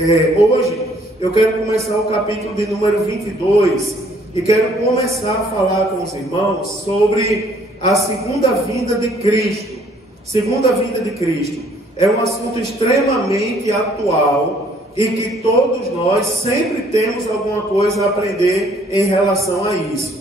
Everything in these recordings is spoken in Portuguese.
Hoje eu quero começar o capítulo de número 22 e quero começar a falar com os irmãos sobre a segunda vinda de Cristo. Segunda vinda de Cristo é um assunto extremamente atual e que todos nós sempre temos alguma coisa a aprender em relação a isso.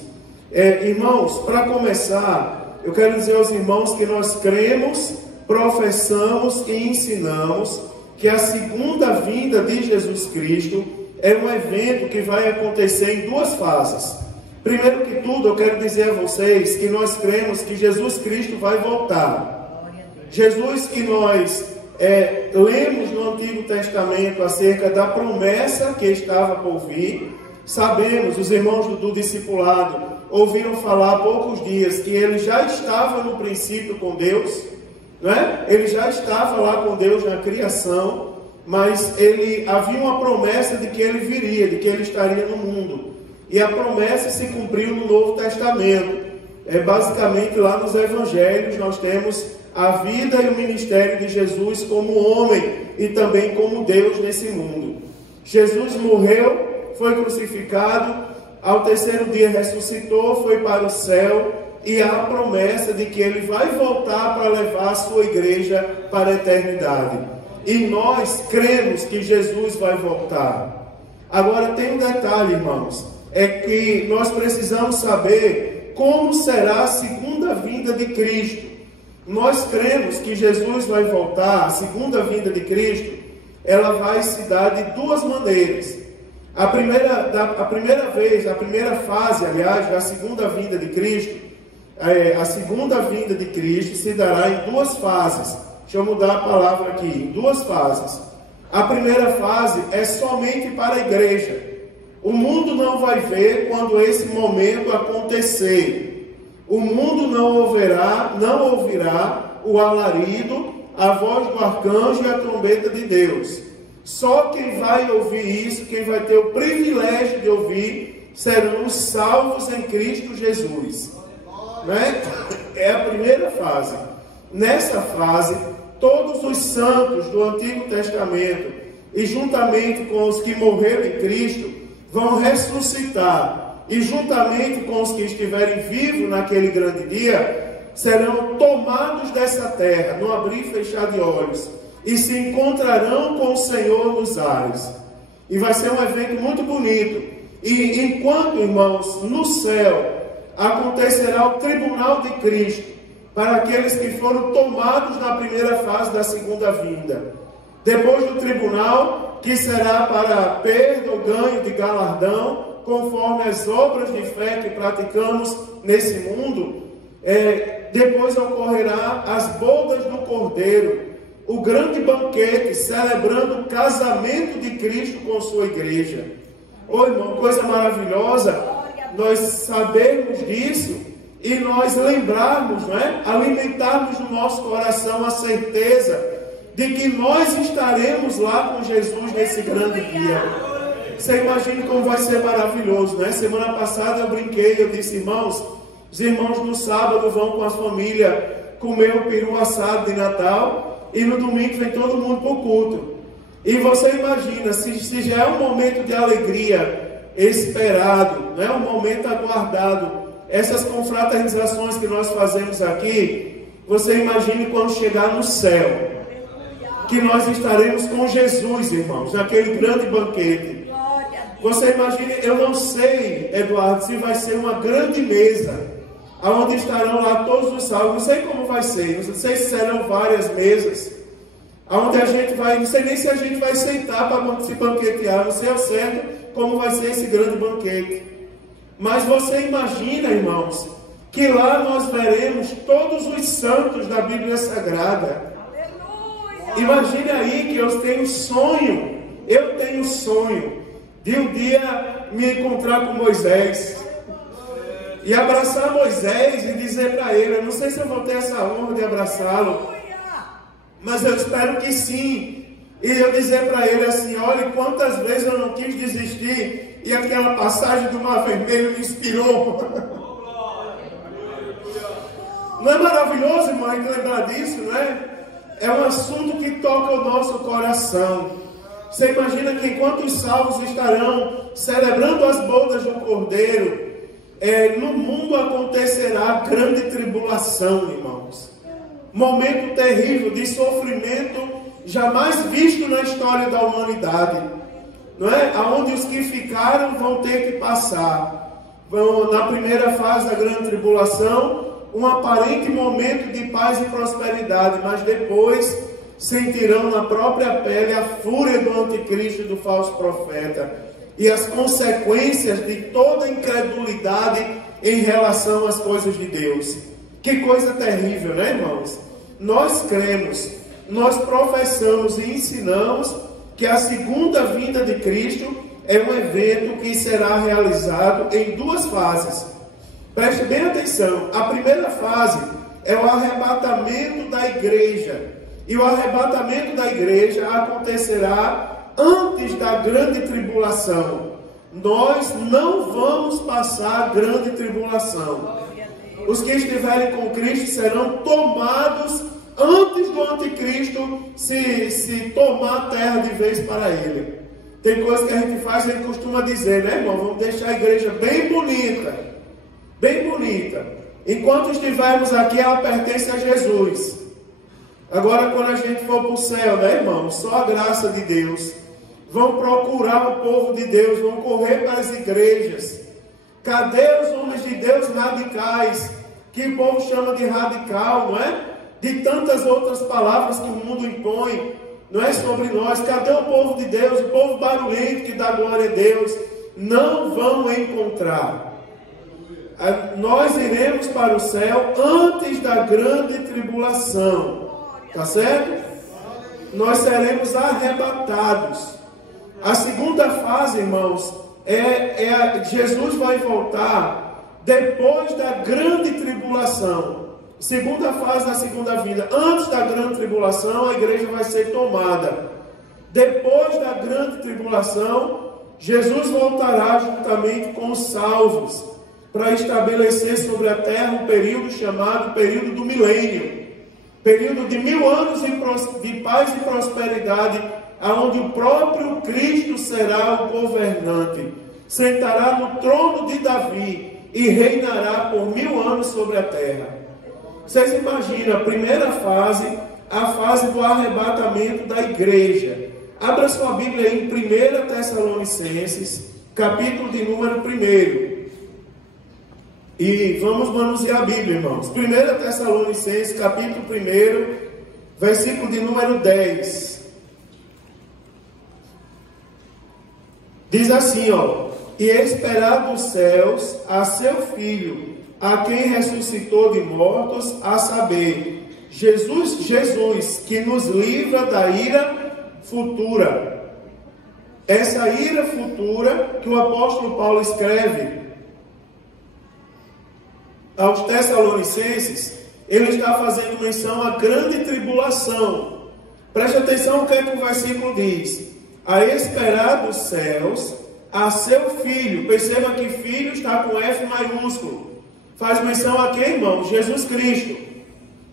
Irmãos, para começar, eu quero dizer aos irmãos que nós cremos, professamos e ensinamos que a segunda vinda de Jesus Cristo é um evento que vai acontecer em duas fases. Primeiro que tudo, eu quero dizer a vocês que nós cremos que Jesus Cristo vai voltar. Jesus que nós lemos no Antigo Testamento acerca da promessa que estava por vir. Sabemos, os irmãos do discipulado ouviram falar há poucos dias que ele já estava no princípio com Deus, não é? Ele já estava lá com Deus na criação, mas havia uma promessa de que ele viria, de que ele estaria no mundo. E a promessa se cumpriu no Novo Testamento. Basicamente lá nos Evangelhos nós temos a vida e o ministério de Jesus como homem e também como Deus nesse mundo. Jesus morreu, foi crucificado, ao terceiro dia ressuscitou, foi para o céu, e há a promessa de que ele vai voltar para levar a sua igreja para a eternidade. E nós cremos que Jesus vai voltar. Agora tem um detalhe, irmãos, é que nós precisamos saber como será a segunda vinda de Cristo. Nós cremos que Jesus vai voltar, a segunda vinda de Cristo, ela vai se dar de duas maneiras. A primeira fase, aliás, da segunda vinda de Cristo, a segunda vinda de Cristo se dará em duas fases. Deixa eu mudar a palavra aqui, em duas fases. A primeira fase é somente para a igreja. O mundo não vai ver quando esse momento acontecer. O mundo não ouvirá o alarido, a voz do arcanjo e a trombeta de Deus. Só quem vai ouvir isso, quem vai ter o privilégio de ouvir, serão os salvos em Cristo Jesus. Né? É a primeira fase. Nessa fase, todos os santos do Antigo Testamento e juntamente com os que morreram em Cristo vão ressuscitar, e juntamente com os que estiverem vivos naquele grande dia serão tomados dessa terra no abrir e fechar de olhos e se encontrarão com o Senhor nos ares. E vai ser um evento muito bonito. E enquanto, irmãos, no céu acontecerá o tribunal de Cristo para aqueles que foram tomados na primeira fase da segunda vinda. Depois do tribunal, que será para perda ou ganho de galardão, conforme as obras de fé que praticamos nesse mundo, depois ocorrerá as bodas do Cordeiro, o grande banquete celebrando o casamento de Cristo com sua igreja. Irmão, coisa maravilhosa nós sabermos disso e nós lembrarmos, alimentarmos no nosso coração a certeza de que nós estaremos lá com Jesus nesse grande dia. Você imagina como vai ser maravilhoso, né? Semana passada eu brinquei, eu disse, irmãos, os irmãos no sábado vão com a família comer o peru assado de Natal e no domingo vem todo mundo para o culto. E você imagina, se já é um momento de alegria esperado, um momento aguardado, essas confraternizações que nós fazemos aqui, você imagine quando chegar no céu, que nós estaremos com Jesus, irmãos, naquele grande banquete. Você imagine, eu não sei, Eduardo, se vai ser uma grande mesa, onde estarão lá todos os salvos. Não sei como vai ser, não sei se serão várias mesas, onde a gente vai, não sei nem se a gente vai sentar para se banquetear, não sei ao certo como vai ser esse grande banquete. Mas você imagina, irmãos, que lá nós veremos todos os santos da Bíblia Sagrada. Imagine aí que eu tenho sonho de um dia me encontrar com Moisés e abraçar Moisés e dizer para ele, eu não sei se eu vou ter essa honra de abraçá-lo, mas eu espero que sim. E eu dizer para ele assim, olha, quantas vezes eu não quis desistir e aquela passagem do Mar Vermelho me inspirou. Não é maravilhoso, irmão, lembrar disso, não é? É um assunto que toca o nosso coração. Você imagina que enquanto os salvos estarão celebrando as bodas do Cordeiro, no mundo acontecerá grande tribulação, irmãos. Momento terrível de sofrimento jamais visto na história da humanidade, não é? Aonde os que ficaram vão ter que passar. Vão, na primeira fase da grande tribulação, um aparente momento de paz e prosperidade, mas depois sentirão na própria pele a fúria do anticristo e do falso profeta e as consequências de toda incredulidade em relação às coisas de Deus. Que coisa terrível, né, irmãos? Nós cremos, nós professamos e ensinamos que a segunda vinda de Cristo é um evento que será realizado em duas fases. Preste bem atenção. A primeira fase é o arrebatamento da igreja. E o arrebatamento da igreja acontecerá antes da grande tribulação. Nós não vamos passar grande tribulação. Os que estiverem com Cristo serão tomados antes do anticristo se tomar a terra de vez para ele. Tem coisa que a gente faz, a gente costuma dizer, né, irmão? Vamos deixar a igreja bem bonita. Bem bonita. Enquanto estivermos aqui, ela pertence a Jesus. Agora, quando a gente for para o céu, né, irmão? Só a graça de Deus. Vão procurar o povo de Deus, vão correr para as igrejas. Cadê os homens de Deus radicais? Que o povo chama de radical, não é? De tantas outras palavras que o mundo impõe, não é, sobre nós. Cadê o povo de Deus? O povo barulhento que dá glória a Deus? Não vão encontrar. Nós iremos para o céu antes da grande tribulação. Tá certo? Nós seremos arrebatados. A segunda fase, irmãos, Jesus vai voltar depois da grande tribulação. Segunda fase da segunda vinda. Antes da grande tribulação, a igreja vai ser tomada. Depois da grande tribulação, Jesus voltará juntamente com os salvos para estabelecer sobre a terra um período chamado período do milênio. Período de 1000 anos de paz e prosperidade, onde o próprio Cristo será o governante. Sentará no trono de Davi e reinará por 1000 anos sobre a terra. Vocês imaginam a primeira fase, a fase do arrebatamento da igreja. Abra sua Bíblia em 1 Tessalonicenses, capítulo de número 1. E vamos manusear a Bíblia, irmãos. 1 Tessalonicenses, capítulo 1, versículo de número 10. Diz assim, ó: e esperar dos céus a seu Filho, a quem ressuscitou de mortos, a saber, Jesus, que nos livra da ira futura. Essa ira futura que o apóstolo Paulo escreve aos Tessalonicenses, ele está fazendo menção à grande tribulação. Preste atenção o que o versículo diz: a esperar dos céus a seu Filho. Perceba que Filho está com F maiúsculo. Faz menção a quem, irmão? Jesus Cristo.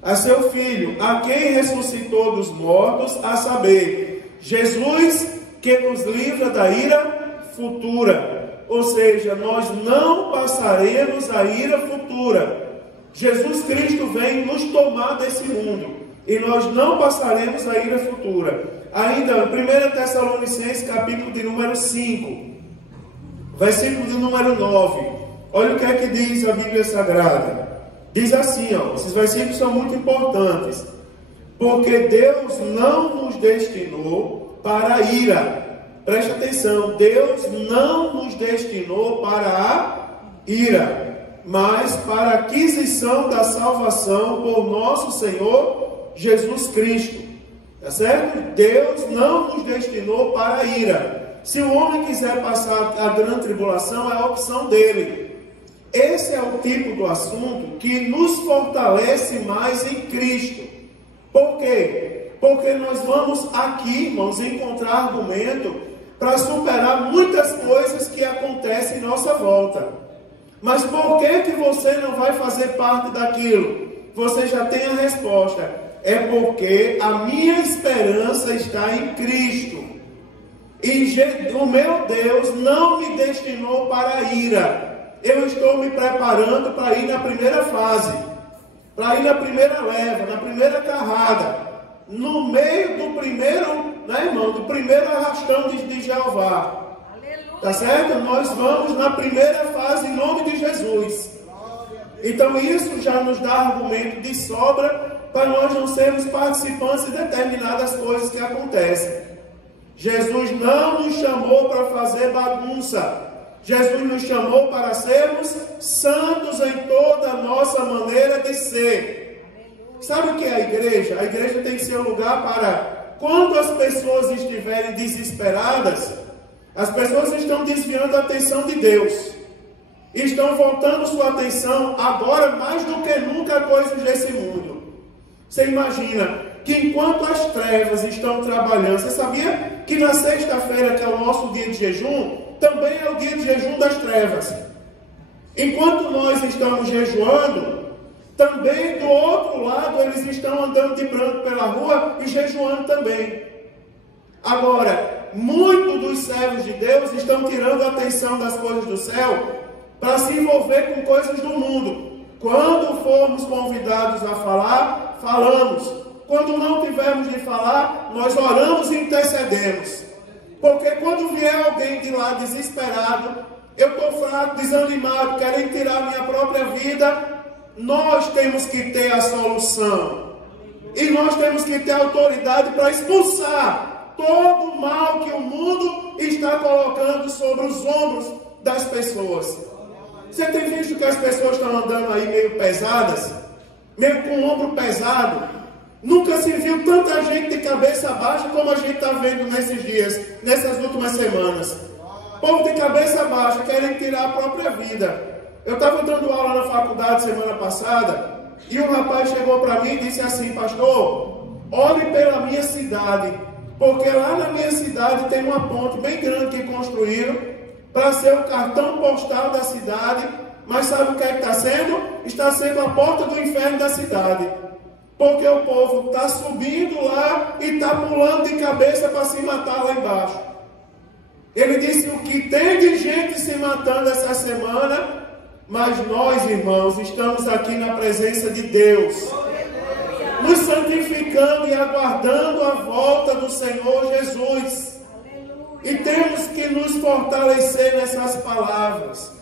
A seu Filho, a quem ressuscitou dos mortos, a saber, Jesus que nos livra da ira futura. Ou seja, nós não passaremos a ira futura. Jesus Cristo vem nos tomar desse mundo e nós não passaremos a ira futura. Ainda, 1 Tessalonicenses, capítulo de número 5, versículo de número 9. Olha o que é que diz a Bíblia Sagrada. Diz assim, ó, esses versículos são muito importantes. Porque Deus não nos destinou para a ira. Preste atenção, Deus não nos destinou para a ira, mas para a aquisição da salvação por nosso Senhor Jesus Cristo. Tá certo? Deus não nos destinou para a ira. Se o homem quiser passar a grande tribulação, é a opção dele. Esse é o tipo do assunto que nos fortalece mais em Cristo. Por quê? Porque nós vamos aqui, irmãos, encontrar argumento para superar muitas coisas que acontecem em nossa volta. Mas por que você não vai fazer parte daquilo? Você já tem a resposta. É porque a minha esperança está em Cristo. E o meu Deus não me destinou para a ira. Eu estou me preparando para ir na primeira fase, para ir na primeira leva, na primeira carrada, no meio do primeiro, né, irmão, do primeiro arrastão de Jeová. Tá certo? Nós vamos na primeira fase em nome de Jesus. Então isso já nos dá argumento de sobra para nós não sermos participantes de determinadas coisas que acontecem. Jesus não nos chamou para fazer bagunça. Jesus nos chamou para sermos santos em toda a nossa maneira de ser. Sabe o que é a igreja? A igreja tem que ser um lugar para, quando as pessoas estiverem desesperadas, as pessoas estão desviando a atenção de Deus. Estão voltando sua atenção agora mais do que nunca a coisas desse mundo. Você imagina que enquanto as trevas estão trabalhando, você sabia que na sexta-feira, que é o nosso dia de jejum, também é o dia de jejum das trevas. Enquanto nós estamos jejuando, também do outro lado eles estão andando de branco pela rua e jejuando também. Agora, muitos dos servos de Deus estão tirando a atenção das coisas do céu para se envolver com coisas do mundo. Quando formos convidados a falar, falamos. Quando não tivermos de falar, nós oramos e intercedemos. Porque quando vier alguém de lá desesperado, eu estou fraco, desanimado, querendo tirar a minha própria vida, nós temos que ter a solução. E nós temos que ter autoridade para expulsar todo o mal que o mundo está colocando sobre os ombros das pessoas. Você tem visto que as pessoas estão andando aí meio pesadas, meio com o ombro pesado? Nunca se viu tanta gente de cabeça baixa como a gente está vendo nesses dias, nessas últimas semanas. Povo de cabeça baixa, querem tirar a própria vida. Eu estava dando aula na faculdade semana passada, e um rapaz chegou para mim e disse assim: pastor, ore pela minha cidade, porque lá na minha cidade tem uma ponte bem grande que construíram para ser o cartão postal da cidade, mas sabe o que é que está sendo? Está sendo a porta do inferno da cidade. Porque o povo está subindo lá e está pulando de cabeça para se matar lá embaixo. Ele disse: o que tem de gente se matando essa semana, mas nós, irmãos, estamos aqui na presença de Deus, nos santificando e aguardando a volta do Senhor Jesus. E temos que nos fortalecer nessas palavras.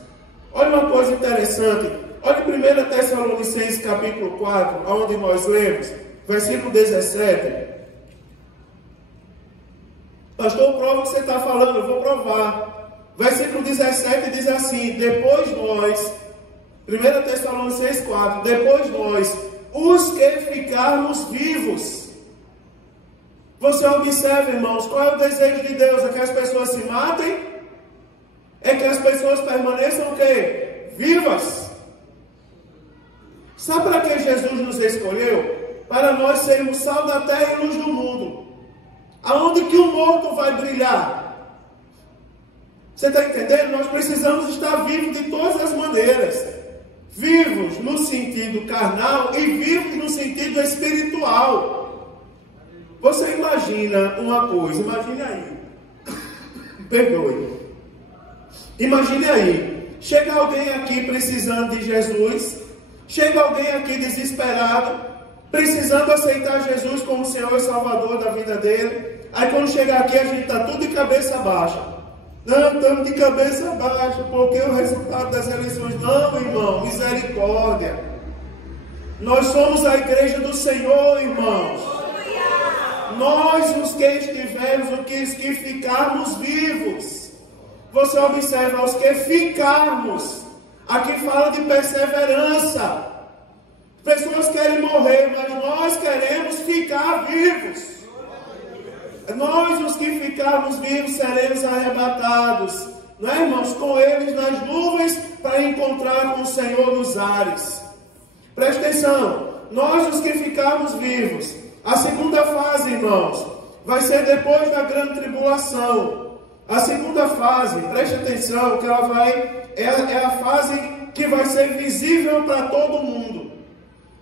Olha uma coisa interessante. Olha 1 Tessalonicenses capítulo 4, onde nós lemos, versículo 17. Pastor, prova o que você está falando, eu vou provar. Versículo 17 diz assim: depois nós, 1 Tessalonicenses 4, depois nós, os que ficarmos vivos. Você observa, irmãos, qual é o desejo de Deus? É que as pessoas se matem? É que as pessoas permaneçam o quê? Vivas. Sabe para que Jesus nos escolheu? Para nós sermos sal da terra e luz do mundo. Aonde que o morto vai brilhar? Você está entendendo? Nós precisamos estar vivos de todas as maneiras. Vivos no sentido carnal e vivos no sentido espiritual. Você imagina uma coisa, imagine aí. Perdoe. Imagine aí. Chega alguém aqui precisando de Jesus. Chega alguém aqui desesperado, precisando aceitar Jesus como Senhor e Salvador da vida dele. Aí quando chegar aqui a gente está tudo de cabeça baixa. Não, estamos de cabeça baixa, porque o resultado das eleições... Não, irmão, misericórdia. Nós somos a igreja do Senhor, irmãos. Nós, os que estivermos, os que ficarmos vivos. Você observa, os que ficarmos... Aqui fala de perseverança. Pessoas querem morrer, mas nós queremos ficar vivos. Nós, os que ficarmos vivos, seremos arrebatados, não é, irmãos? Com eles nas nuvens, para encontrar com o Senhor nos ares. Preste atenção. Nós, os que ficarmos vivos. A segunda fase, irmãos, vai ser depois da grande tribulação. A segunda fase, preste atenção, que ela vai... É a fase que vai ser visível para todo mundo.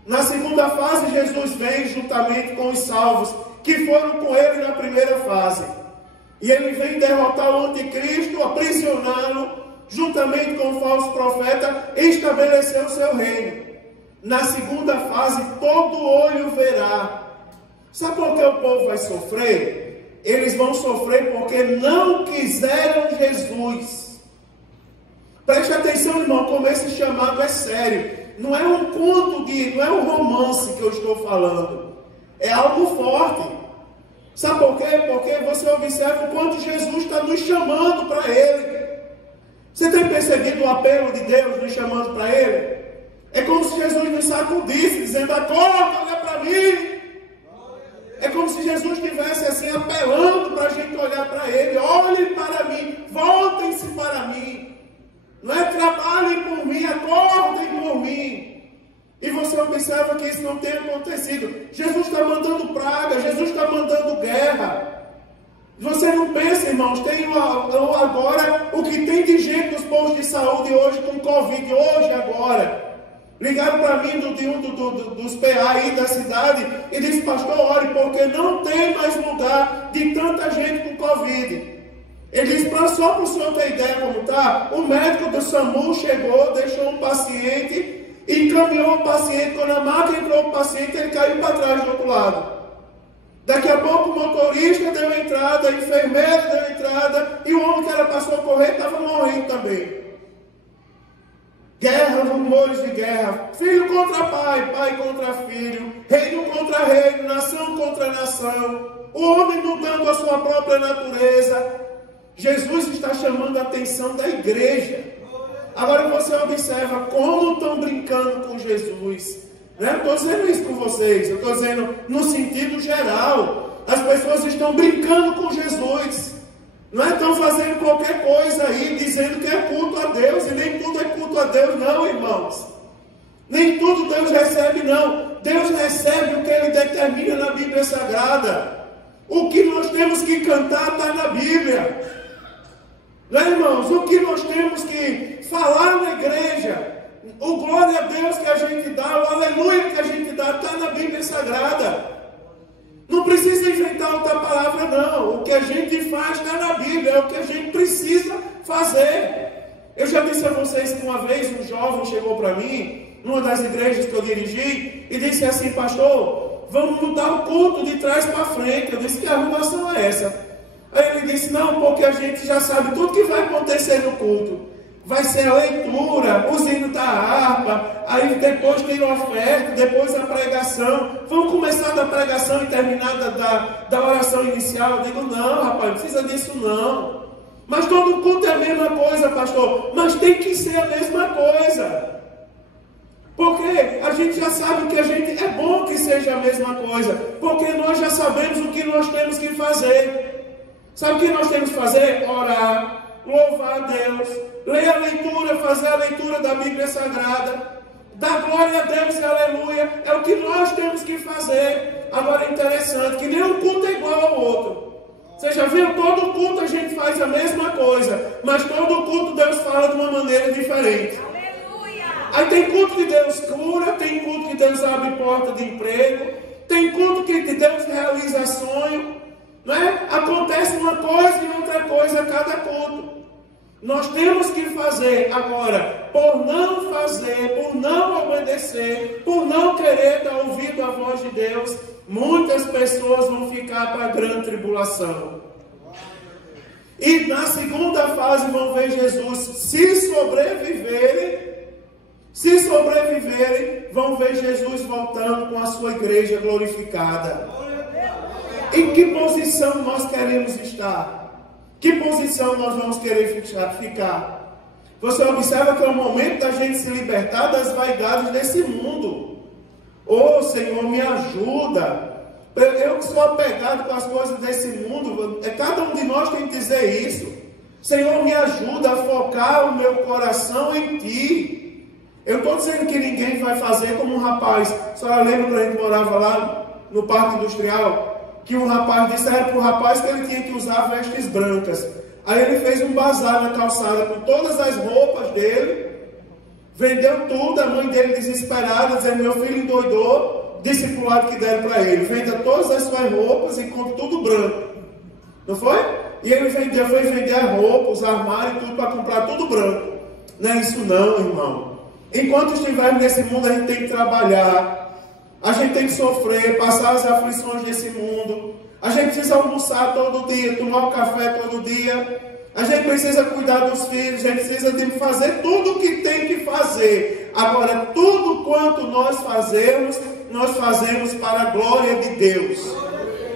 Na segunda fase, Jesus vem juntamente com os salvos, que foram com ele na primeira fase. E ele vem derrotar o anticristo, aprisioná-lo, juntamente com o falso profeta, e estabelecer o seu reino. Na segunda fase, todo olho verá. Sabe por que o povo vai sofrer? Eles vão sofrer porque não quiseram Jesus. Preste atenção, irmão, como esse chamado é sério. Não é um conto, não é um romance que eu estou falando. É algo forte. Sabe por quê? Porque você observa o quanto Jesus está nos chamando para Ele. Você tem percebido o apelo de Deus nos chamando para Ele? É como se Jesus nos sacudisse, dizendo: acorda, olha para mim. É como se Jesus estivesse assim apelando para a gente olhar para Ele. Olhem para mim, voltem-se para mim. Não é trabalhem por mim, acordem por mim. E você observa que isso não tem acontecido. Jesus está mandando praga, Jesus está mandando guerra. Você não pensa, irmãos, tem agora o que tem de gente nos postos de saúde hoje com Covid, hoje, agora. Ligaram para mim de um dos PA aí da cidade e disse: pastor, ore, porque não tem mais lugar de tanta gente com Covid. Ele disse: só para o senhor ter ideia como está, o médico do SAMU chegou, deixou um paciente, encaminhou o paciente. Quando a máquina entrou o paciente, ele caiu para trás do outro lado. Daqui a pouco o motorista deu entrada, a enfermeira deu entrada, e o homem que era para socorrer estava morrendo também. Guerra, rumores de guerra, filho contra pai, pai contra filho, reino contra reino, nação contra nação, o homem mudando a sua própria natureza. Jesus está chamando a atenção da igreja. Agora você observa como estão brincando com Jesus. Não estou dizendo isso com vocês, eu estou dizendo no sentido geral. As pessoas estão brincando com Jesus. Não estão fazendo qualquer coisa aí, dizendo que é culto a Deus, e nem tudo é culto a Deus, não, irmãos. Nem tudo Deus recebe, não. Deus recebe o que Ele determina na Bíblia Sagrada. O que nós temos que cantar está na Bíblia. Não é, irmãos? O que nós temos que falar na igreja, o glória a Deus que a gente dá, o aleluia que a gente dá, está na Bíblia Sagrada. Não precisa inventar outra palavra, não. O que a gente faz está na Bíblia, é o que a gente precisa fazer. Eu já disse a vocês que uma vez um jovem chegou para mim, numa das igrejas que eu dirigi, e disse assim: pastor, vamos mudar o culto de trás para frente. Eu disse: que arrumação é essa? Aí ele disse: não, porque a gente já sabe tudo que vai acontecer no culto. Vai ser a leitura, os hinos da harpa, aí depois tem a oferta, depois a pregação. Vamos começar da pregação e terminar da oração inicial. Eu digo: não, rapaz, não precisa disso não. Mas todo culto é a mesma coisa, pastor. Mas tem que ser a mesma coisa. Porque a gente já sabe que é bom que seja a mesma coisa. Porque nós já sabemos o que nós temos que fazer. Sabe o que nós temos que fazer? Orar, louvar a Deus, ler a leitura, fazer a leitura da Bíblia Sagrada, dar glória a Deus e aleluia. É o que nós temos que fazer. Agora é interessante que nenhum culto é igual ao outro. Você já viu? Todo culto a gente faz a mesma coisa, mas todo culto Deus fala de uma maneira diferente. Aleluia! Aí tem culto que Deus cura, tem culto que Deus abre porta de emprego, tem culto que Deus realiza sonho, não é? Acontece uma coisa e outra coisa a cada culto. Nós temos que fazer. Agora, por não fazer, por não obedecer, por não querer dar ouvido à voz de Deus, muitas pessoas vão ficar para a grande tribulação. E na segunda fase vão ver Jesus. Se sobreviverem, vão ver Jesus voltando com a sua igreja glorificada. Em que posição nós queremos estar? Que posição nós vamos querer ficar? Você observa que é o momento da gente se libertar das vaidades desse mundo. Oh, Senhor, me ajuda. Eu que sou apegado com as coisas desse mundo, cada um de nós tem que dizer isso. Senhor, me ajuda a focar o meu coração em Ti. Eu estou dizendo que ninguém vai fazer como um rapaz. A senhora lembra quando a gente morava lá no Parque Industrial? Que um rapaz disseram para o rapaz que ele tinha que usar vestes brancas. Aí ele fez um bazar na calçada com todas as roupas dele, vendeu tudo. A mãe dele desesperada, dizendo: meu filho endoidou, discipulado que deram para ele, venda todas as suas roupas e compre tudo branco. Não foi? E ele foi vender a roupa, os armários, tudo para comprar tudo branco. Não é isso não, irmão. Enquanto estivermos nesse mundo, a gente tem que trabalhar. A gente tem que sofrer, passar as aflições desse mundo. A gente precisa almoçar todo dia, tomar um café todo dia. A gente precisa cuidar dos filhos, a gente precisa de fazer tudo o que tem que fazer. Agora, tudo quanto nós fazemos para a glória de Deus.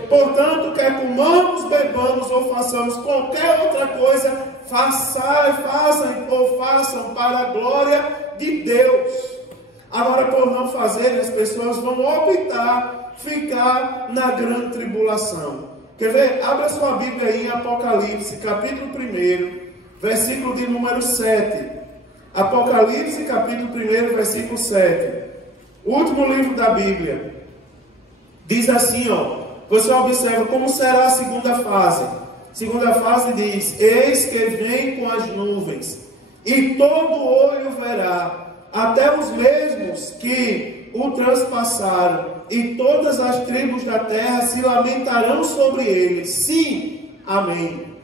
Portanto, quer comamos, bebamos ou façamos qualquer outra coisa, façam para a glória de Deus. Agora, por não fazer, as pessoas vão optar ficar na grande tribulação. Quer ver? Abra sua Bíblia aí em Apocalipse, capítulo 1, versículo de número 7. Apocalipse, capítulo 1, versículo 7. O último livro da Bíblia. Diz assim, ó. Você observa como será a segunda fase. Segunda fase diz: eis que vem com as nuvens, e todo olho verá, até os mesmos que o transpassaram, e todas as tribos da terra se lamentarão sobre ele. Sim, amém.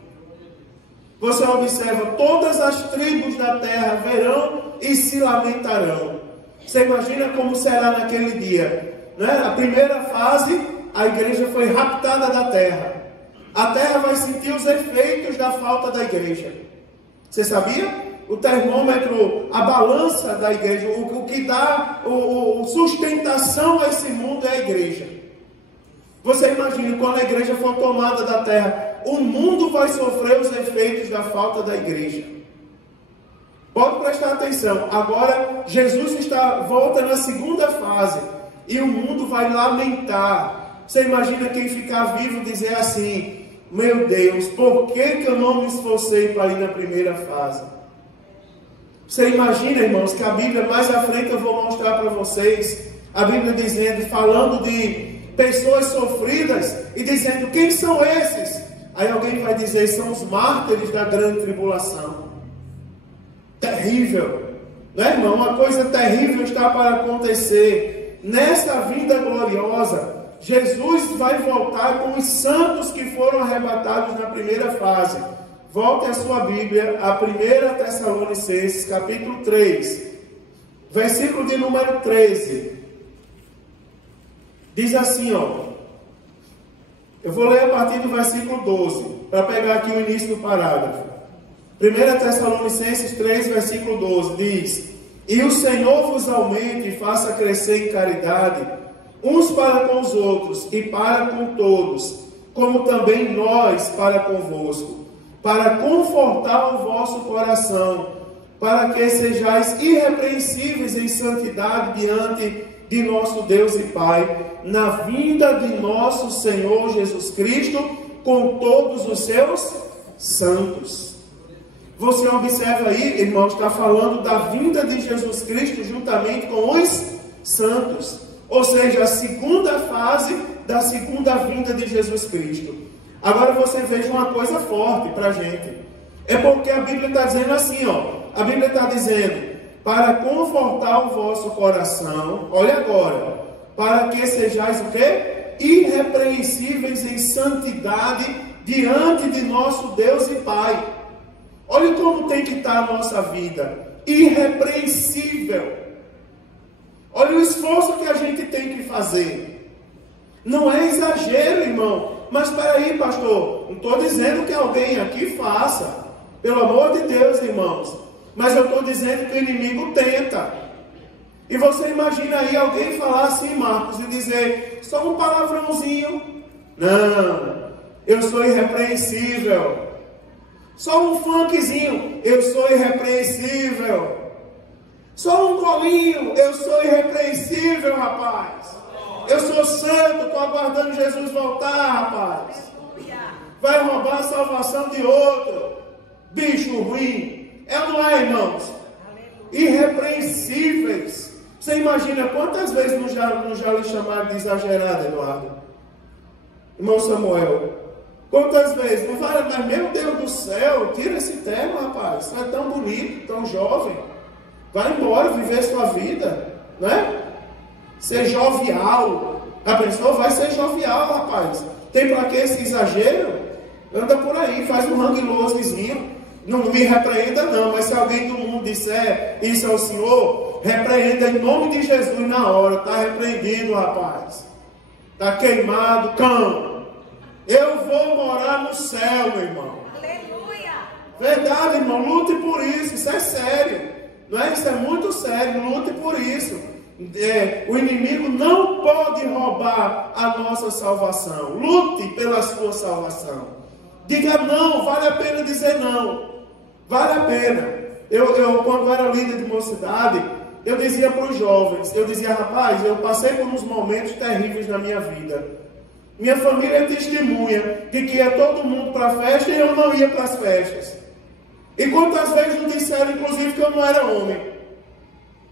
Você observa, todas as tribos da terra verão e se lamentarão. Você imagina como será naquele dia, né? A primeira fase, a igreja foi raptada da terra. A terra vai sentir os efeitos da falta da igreja. Você sabia? O termômetro, a balança da igreja, o que dá sustentação a esse mundo é a igreja. Você imagina, quando a igreja for tomada da terra, o mundo vai sofrer os efeitos da falta da igreja. Pode prestar atenção. Agora, Jesus volta na segunda fase, e o mundo vai lamentar. Você imagina quem ficar vivo dizer assim: meu Deus, por que eu não me esforcei para ir na primeira fase? Você imagina, irmãos, que a Bíblia, mais à frente eu vou mostrar para vocês, a Bíblia dizendo, falando de pessoas sofridas, e dizendo, quem são esses? Aí alguém vai dizer, são os mártires da grande tribulação. Terrível, não é, irmão? Uma coisa terrível está para acontecer. Nesta vinda gloriosa, Jesus vai voltar com os santos que foram arrebatados na primeira fase. Volte a sua Bíblia a 1 Tessalonicenses, capítulo 3, versículo de número 13. Diz assim, ó. Eu vou ler a partir do versículo 12, para pegar aqui o início do parágrafo. 1 Tessalonicenses 3, versículo 12, diz: e o Senhor vos aumente e faça crescer em caridade, uns para com os outros e para com todos, como também nós para convosco, para confortar o vosso coração, para que sejais irrepreensíveis em santidade diante de nosso Deus e Pai, na vinda de nosso Senhor Jesus Cristo, com todos os seus santos. Você observa aí, irmãos, está falando da vinda de Jesus Cristo juntamente com os santos. Ou seja, a segunda fase da segunda vinda de Jesus Cristo. Agora você veja uma coisa forte para a gente. É porque a Bíblia está dizendo assim, ó. A Bíblia está dizendo, para confortar o vosso coração, olha agora, para que sejais o quê? Irrepreensíveis em santidade diante de nosso Deus e Pai. Olha como tem que estar a nossa vida. Irrepreensível. Olha o esforço que a gente tem que fazer. Não é exagero, irmão. Mas espera aí, pastor. Não estou dizendo que alguém aqui faça. Pelo amor de Deus, irmãos. Mas eu estou dizendo que o inimigo tenta. E você imagina aí alguém falar assim, Marcos, e dizer, só um palavrãozinho. Não, eu sou irrepreensível. Só um funkzinho, eu sou irrepreensível. Só um golinho, eu sou irrepreensível, rapaz. Eu sou santo, estou aguardando Jesus voltar, rapaz. Vai roubar a salvação de outro. Bicho ruim. É ou não é, irmãos? Irrepreensíveis. Você imagina quantas vezes não já lhe chamaram de exagerado, Eduardo? Irmão Samuel. Quantas vezes? Não fala, mas meu Deus do céu, tira esse termo, rapaz. Você é tão bonito, tão jovem. Vai embora, viver sua vida, né? Ser jovial. A pessoa vai ser jovial, rapaz. Tem para que esse exagero? Anda por aí, faz um hang-losezinho. Não me repreenda não, mas se alguém do mundo disser isso ao senhor, repreenda em nome de Jesus na hora. Está repreendido, rapaz. Está queimado, cão. Eu vou morar no céu, meu irmão. Aleluia. Verdade, irmão, lute por isso. Isso é sério. Não é? Isso é muito sério, lute por isso. O inimigo não pode roubar a nossa salvação. Lute pela sua salvação. Diga não, vale a pena dizer não. Vale a pena. Eu quando era líder de mocidade, eu dizia para os jovens, eu dizia, rapaz, eu passei por uns momentos terríveis na minha vida. Minha família é testemunha de que ia todo mundo para a festa e eu não ia para as festas. E quantas vezes não disseram, inclusive, que eu não era homem.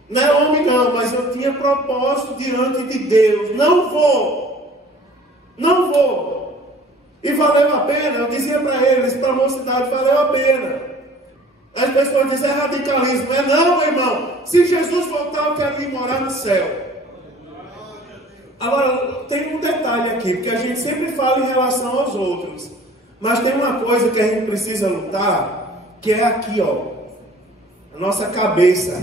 Não é homem não, mas eu tinha propósito diante de Deus. Não vou. Não vou. E valeu a pena. Eu dizia para eles, para a mocidade, valeu a pena. As pessoas dizem, é radicalismo. É não, meu irmão. Se Jesus voltar, eu quero ir morar no céu. Agora, tem um detalhe aqui, porque a gente sempre fala em relação aos outros. Mas tem uma coisa que a gente precisa lutar, que é aqui, ó. A nossa cabeça.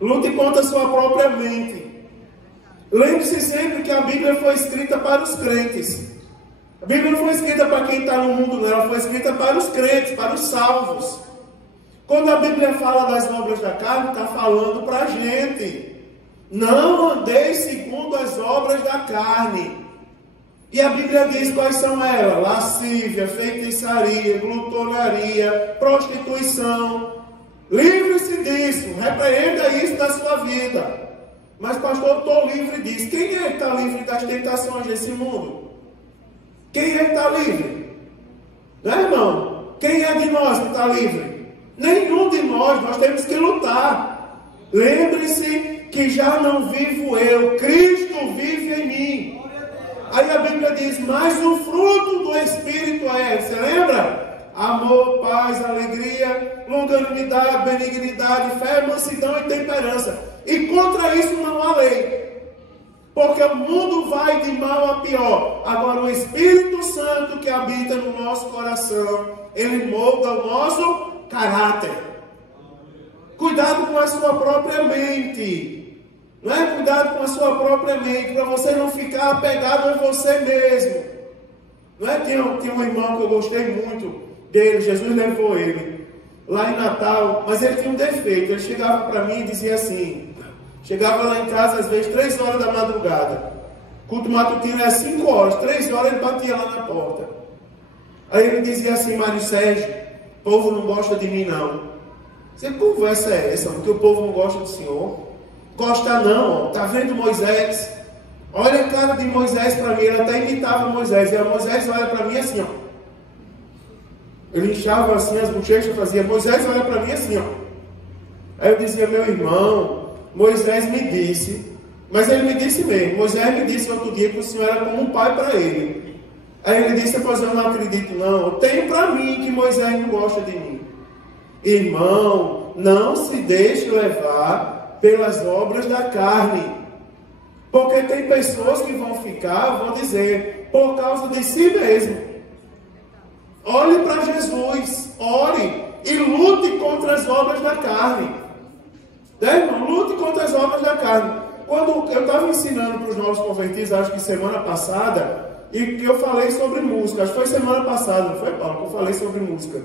Lute contra a sua própria mente. Lembre-se sempre que a Bíblia foi escrita para os crentes. A Bíblia não foi escrita para quem está no mundo, não. Ela foi escrita para os crentes, para os salvos. Quando a Bíblia fala das obras da carne, está falando para a gente. Não andeis segundo as obras da carne. E a Bíblia diz quais são elas: lascívia, feitiçaria, glutonaria, prostituição. Livre-se disso, repreenda isso da sua vida. Mas pastor, eu estou livre disso. Quem é que está livre das tentações desse mundo? Quem é que está livre? Não é, irmão? Quem é de nós que está livre? Nenhum de nós temos que lutar. Lembre-se que já não vivo eu, Cristo vive em mim. Aí a Bíblia diz, mas o fruto do Espírito é, você lembra? Amor, paz, alegria, longanimidade, benignidade, fé, mansidão e temperança. E contra isso não há lei. Porque o mundo vai de mal a pior. Agora o Espírito Santo que habita no nosso coração, ele molda o nosso caráter. Cuidado com a sua própria mente. Não é? Cuidado com a sua própria mente, para você não ficar apegado a você mesmo. Não é? Tinha um irmão que eu gostei muito dele, Jesus levou ele lá em Natal, mas ele tinha um defeito. Ele chegava para mim e dizia assim, chegava lá em casa às vezes 3 horas da madrugada, culto matutino é 5 horas, 3 horas ele batia lá na porta. Aí ele dizia assim, Mário Sérgio, o povo não gosta de mim não. Que conversa é essa? Porque o povo não gosta do Senhor? Gosta não, ó. Tá vendo Moisés? Olha a cara de Moisés para mim, ele até imitava Moisés, e a Moisés olha para mim assim, ó. Ele inchava assim as bochechas, fazia, Moisés olha para mim assim, ó. Aí eu dizia, meu irmão, Moisés me disse, mas ele me disse mesmo, Moisés me disse outro dia que o Senhor era como um pai para ele. Aí ele disse, pois eu não acredito não, eu tenho para mim que Moisés não gosta de mim. Irmão, não se deixe levar pelas obras da carne, porque tem pessoas que vão dizer, por causa de si mesmo. Olhe para Jesus, ore e lute contra as obras da carne. Irmão, lute contra as obras da carne. Quando eu estava ensinando para os novos convertidos, acho que semana passada, e eu falei sobre música, acho que foi semana passada, não foi, Paulo, que eu falei sobre música.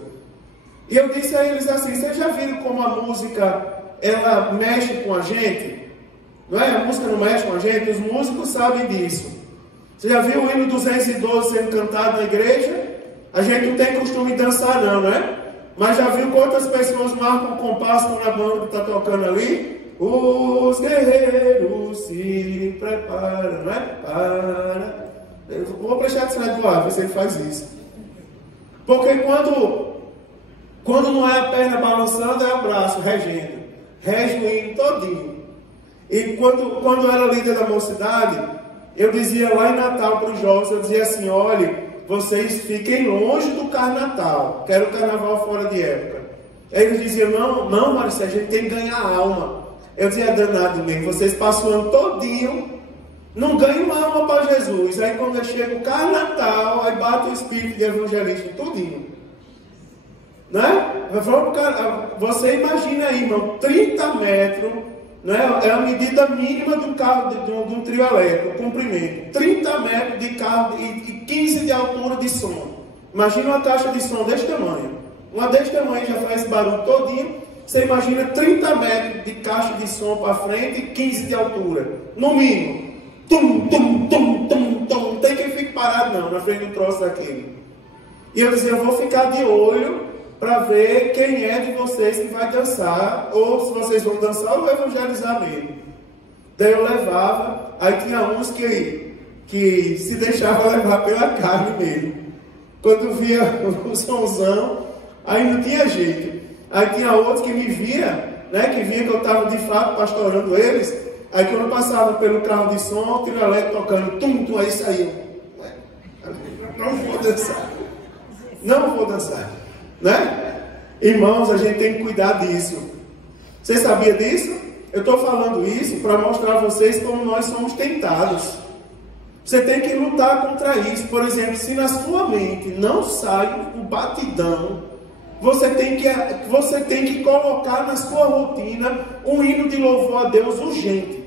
E eu disse a eles assim, vocês já viram como a música, ela mexe com a gente? Não é? A música não mexe com a gente? Os músicos sabem disso. Você já viu o hino 212 sendo cantado na igreja? A gente não tem costume de dançar não, né? Mas já viu quantas pessoas marcam o compasso quando a banda está tocando ali? Os guerreiros se preparam, não é? Para. Eu vou prestar atenção do ar, ver se ele faz isso. Porque quando não é a perna balançando, é o braço regendo. Rege o hino todinho. E quando eu era líder da mocidade, eu dizia lá em Natal para os jovens, eu dizia assim, olha, vocês fiquem longe do carnaval, quero o carnaval fora de época. Aí eles diziam, não, Marcelo, a gente tem que ganhar alma. Eu dizia, danado mesmo, vocês passam o ano todinho, não ganho uma alma para Jesus. Aí quando eu chego o Natal, aí bate o espírito de evangelista tudinho. Né? Você imagina aí, irmão, 30 metros, né? É a medida mínima de um carro, de um trio elétrico, o comprimento. 30 metros de carro e 15 de altura de som. Imagina uma caixa de som desse tamanho. Uma desse tamanho já faz esse barulho todinho. Você imagina 30 metros de caixa de som para frente e 15 de altura. No mínimo. Tum, tum, tum, tum, tum. Não tem quem fique parado não, na frente do troço daquele. E eu dizia, eu vou ficar de olho para ver quem é de vocês que vai dançar, ou se vocês vão dançar ou evangelizar mesmo. Daí eu levava, aí tinha uns que se deixavam levar pela carne mesmo. Quando via o somzão, aí não tinha jeito. Aí tinha outros que me via, né, que via que eu estava de fato pastorando eles. Aí quando eu passava pelo carro de som, o trio elétrico tocando, tum, tum, aí saiu. Não vou dançar. Não vou dançar. Né? Irmãos, a gente tem que cuidar disso. Você sabia disso? Eu estou falando isso para mostrar a vocês como nós somos tentados. Você tem que lutar contra isso. Por exemplo, se na sua mente não sai o batidão, você tem que colocar na sua rotina um hino de louvor a Deus urgente.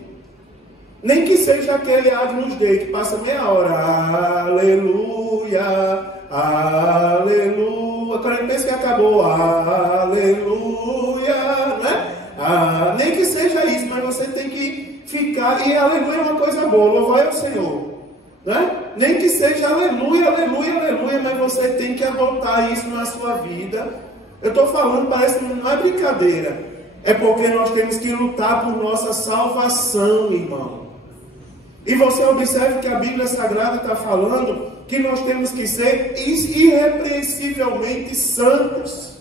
Nem que seja aquele Agnus Dei que passa meia hora. Aleluia, aleluia. Quando a gente pensa que acabou, aleluia, né? Nem que seja isso, mas você tem que ficar. E aleluia é uma coisa boa, louvar ao Senhor. Né? Nem que seja aleluia, aleluia, aleluia, mas você tem que adotar isso na sua vida. Eu estou falando, parece que não é brincadeira. É porque nós temos que lutar por nossa salvação, irmão. E você observe que a Bíblia Sagrada está falando que nós temos que ser irrepreensivelmente santos.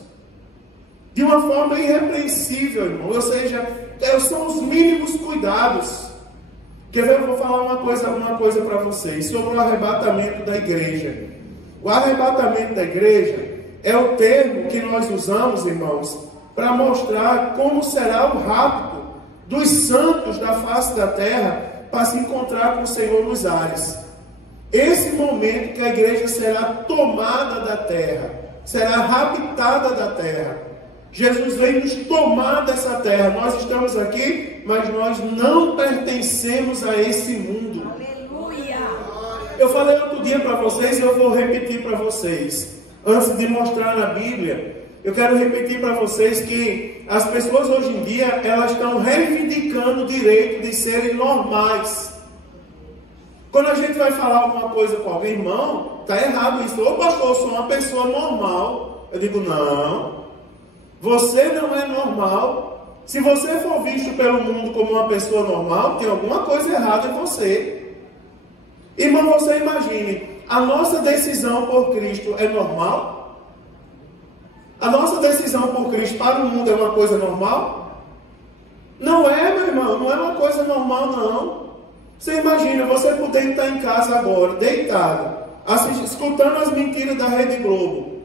De uma forma irrepreensível, irmão. Ou seja, são os mínimos cuidados. Quer ver? Eu vou falar uma coisa para vocês sobre o arrebatamento da igreja. O arrebatamento da igreja é o termo que nós usamos, irmãos, para mostrar como será o rapto dos santos da face da terra para se encontrar com o Senhor nos ares. Esse momento que a igreja será tomada da terra, será raptada da terra. Jesus veio nos tomar dessa terra. Nós estamos aqui, mas nós não pertencemos a esse mundo. Aleluia! Eu falei outro dia para vocês e eu vou repetir para vocês. Antes de mostrar na Bíblia, eu quero repetir para vocês que as pessoas hoje em dia, elas estão reivindicando o direito de serem normais. Quando a gente vai falar alguma coisa com alguém, irmão, está errado isso. Ô pastor, eu sou uma pessoa normal. Eu digo, não. Você não é normal. Se você for visto pelo mundo como uma pessoa normal, tem alguma coisa errada em você. Irmão, você imagine, a nossa decisão por Cristo é normal? A nossa decisão por Cristo para o mundo é uma coisa normal? Não é, meu irmão, não é uma coisa normal, não. Você imagina, você poder estar em casa agora, deitado, escutando as mentiras da Rede Globo,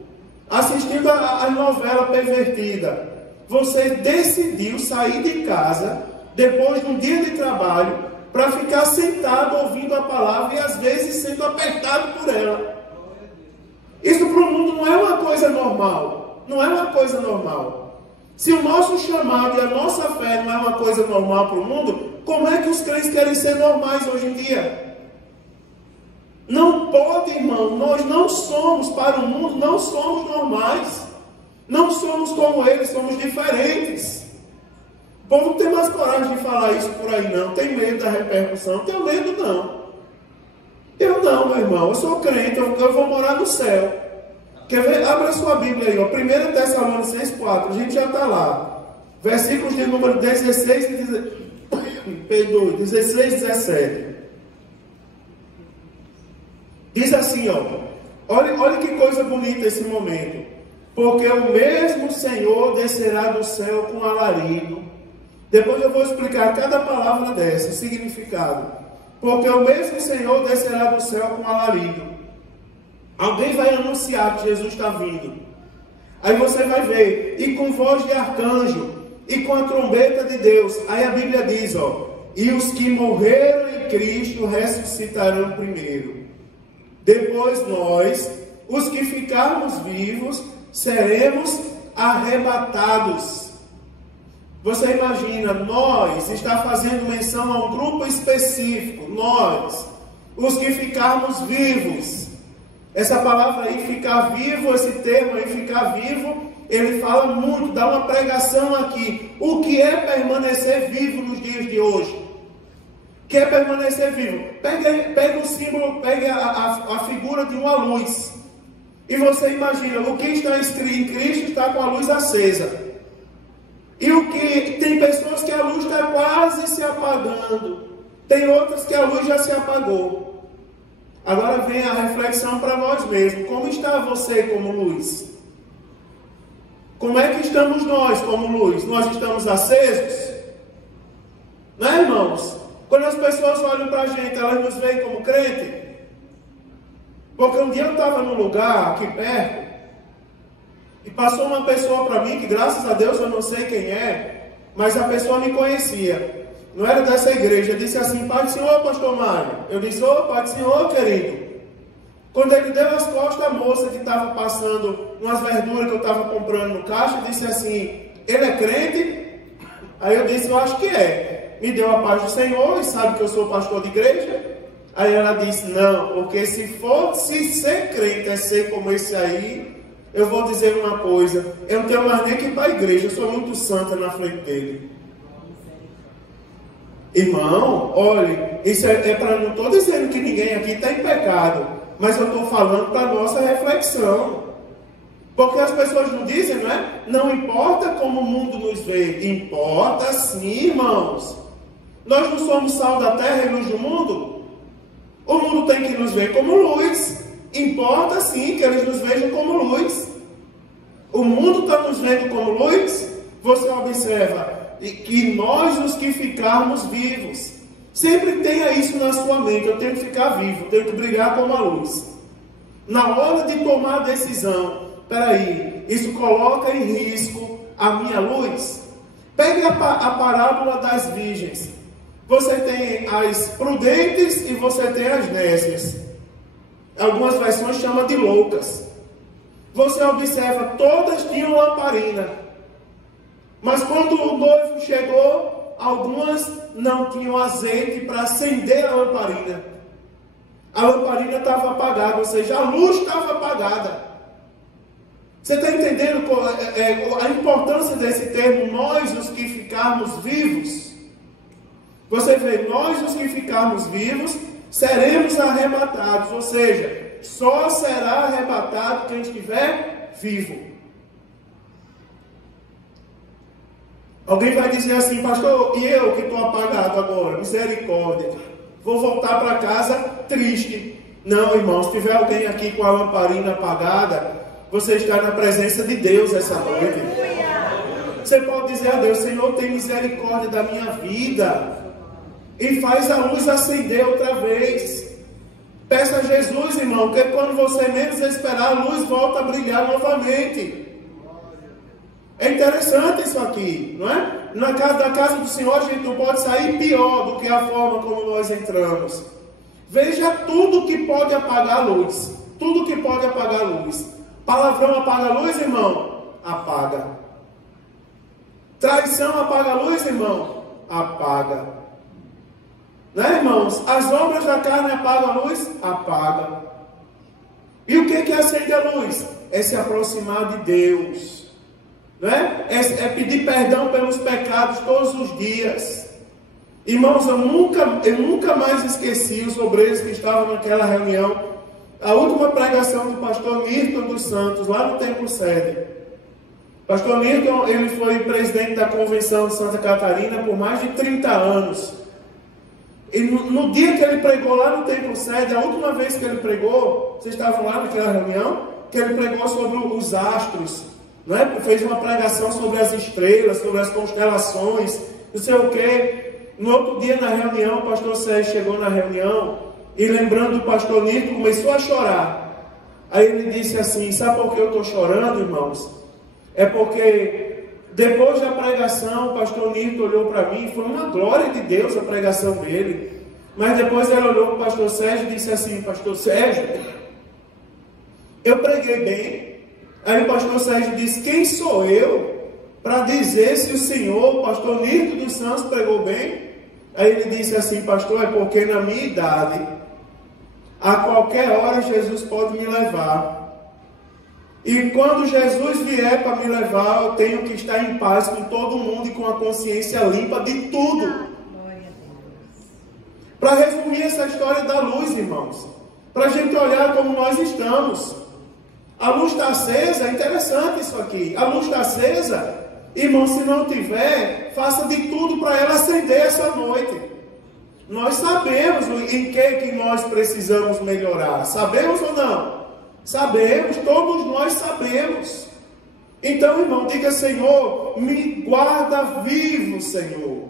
assistindo a novela pervertida. Você decidiu sair de casa, depois de um dia de trabalho, para ficar sentado ouvindo a palavra e às vezes sendo apertado por ela. Isso para o mundo não é uma coisa normal. Não é uma coisa normal. Se o nosso chamado e a nossa fé não é uma coisa normal para o mundo, como é que os crentes querem ser normais hoje em dia? Não pode, irmão. Nós não somos, para o mundo, não somos normais. Não somos como eles, somos diferentes. O povo não tem mais coragem de falar isso por aí, não. Tem medo da repercussão. Não tenho medo, não. Eu não, meu irmão. Eu sou crente, eu vou morar no céu. Quer ver? Abra sua Bíblia aí, ó. 1 Tessalonicenses 4, a gente já está lá. Versículos de número 16 e 17. Diz assim, ó. Olha que coisa bonita esse momento. Porque o mesmo Senhor descerá do céu com alarido. Depois eu vou explicar cada palavra dessa, o significado. Porque o mesmo Senhor descerá do céu com alarido. Alguém vai anunciar que Jesus está vindo. Aí você vai ver. E com voz de arcanjo. E com a trombeta de Deus. Aí a Bíblia diz, ó. E os que morreram em Cristo ressuscitarão primeiro. Depois nós, os que ficarmos vivos, seremos arrebatados. Você imagina, nós, está fazendo menção a um grupo específico, nós, os que ficarmos vivos. Essa palavra aí, ficar vivo, esse termo aí, ficar vivo, ele fala muito, dá uma pregação aqui. O que é permanecer vivo nos dias de hoje? O que é permanecer vivo? Pega o símbolo, pega a figura de uma luz. E você imagina, o que está escrito em Cristo está com a luz acesa. E o que tem pessoas que a luz está quase se apagando. Tem outras que a luz já se apagou. Agora vem a reflexão para nós mesmos. Como está você como luz? Como é que estamos nós como luz? Nós estamos acesos? Não é, irmãos? Quando as pessoas olham para a gente, elas nos veem como crente? Porque um dia eu estava num lugar aqui perto, e passou uma pessoa para mim, que graças a Deus eu não sei quem é, mas a pessoa me conhecia. Não era dessa igreja. Disse assim: Pai do Senhor, pastor Mário. Eu disse: ô, Pai do Senhor, querido. Quando ele deu as costas, a moça que estava passando umas verduras que eu estava comprando no caixa, disse assim: ele é crente? Aí eu disse: eu acho que é. Me deu a paz do Senhor, e sabe que eu sou pastor de igreja. Aí ela disse: não, porque se ser crente é ser como esse aí, eu vou dizer uma coisa, eu não tenho mais nem que ir para a igreja, eu sou muito santa na frente dele. Irmão, olhe, isso é para, não estou dizendo que ninguém aqui está em pecado, mas eu estou falando para a nossa reflexão. Porque as pessoas não dizem, não é? Não importa como o mundo nos vê. Importa sim, irmãos. Nós não somos sal da terra e luz do mundo? O mundo tem que nos ver como luz. Importa sim que eles nos vejam como luz. O mundo está nos vendo como luz. Você observa que nós, os que ficarmos vivos, sempre tenha isso na sua mente: eu tenho que ficar vivo, eu tenho que brilhar como a luz. Na hora de tomar a decisão, peraí, isso coloca em risco a minha luz? Pegue a parábola das virgens. Você tem as prudentes e você tem as nécias. Algumas versões chamam de loucas. Você observa, todas tinham lamparina. Mas quando o noivo chegou, algumas não tinham azeite para acender a lamparina. A lamparina estava apagada, ou seja, a luz estava apagada. Você está entendendo a importância desse termo, nós os que ficarmos vivos? Você vê, nós os que ficarmos vivos, seremos arrebatados, ou seja, só será arrebatado quem estiver vivo. Alguém vai dizer assim: pastor, e eu que estou apagado agora? Misericórdia, vou voltar para casa triste. Não, irmão, se tiver alguém aqui com a lamparina apagada, você está na presença de Deus essa noite. Você pode dizer a Deus: Senhor, tem misericórdia da minha vida, e faz a luz acender outra vez. Peça a Jesus, irmão, que quando você menos esperar, a luz volta a brilhar novamente. É interessante isso aqui, não é? Da casa do Senhor, a gente não pode sair pior do que a forma como nós entramos. Veja tudo que pode apagar a luz. Tudo que pode apagar a luz. Palavrão apaga a luz, irmão? Apaga. Traição apaga a luz, irmão? Apaga. Né, irmãos? As obras da carne apagam a luz? Apaga. E o que acende a luz? É se aproximar de Deus. Né? É pedir perdão pelos pecados todos os dias. Irmãos, eu nunca mais esqueci os obreiros que estavam naquela reunião. A última pregação do pastor Milton dos Santos, lá no Templo Sede. Pastor Milton, ele foi presidente da Convenção de Santa Catarina por mais de 30 anos. E no dia que ele pregou lá no Templo Sede, a última vez que ele pregou, vocês estavam lá naquela reunião, que ele pregou sobre os astros, né? Fez uma pregação sobre as estrelas, sobre as constelações, não sei o quê. No outro dia na reunião, o pastor Sérgio chegou na reunião e, lembrando do pastor Nito, começou a chorar. Aí ele disse assim: sabe por que eu estou chorando, irmãos? É porque depois da pregação, o pastor Nito olhou para mim, foi uma glória de Deus a pregação dele. Mas depois ele olhou para o pastor Sérgio e disse assim: pastor Sérgio, eu preguei bem. Aí o pastor Sérgio disse: quem sou eu para dizer se o senhor, o pastor Nirto dos Santos, pregou bem? Aí ele disse assim: pastor, é porque na minha idade, a qualquer hora Jesus pode me levar. E quando Jesus vier para me levar, eu tenho que estar em paz com todo mundo e com a consciência limpa de tudo. Para resumir essa história da luz, irmãos, para a gente olhar como nós estamos. A luz está acesa, é interessante isso aqui. A luz está acesa, irmão, se não tiver, faça de tudo para ela acender essa noite. Nós sabemos em que nós precisamos melhorar. Sabemos ou não? Sabemos, todos nós sabemos. Então, irmão, diga: Senhor, me guarda vivo, Senhor,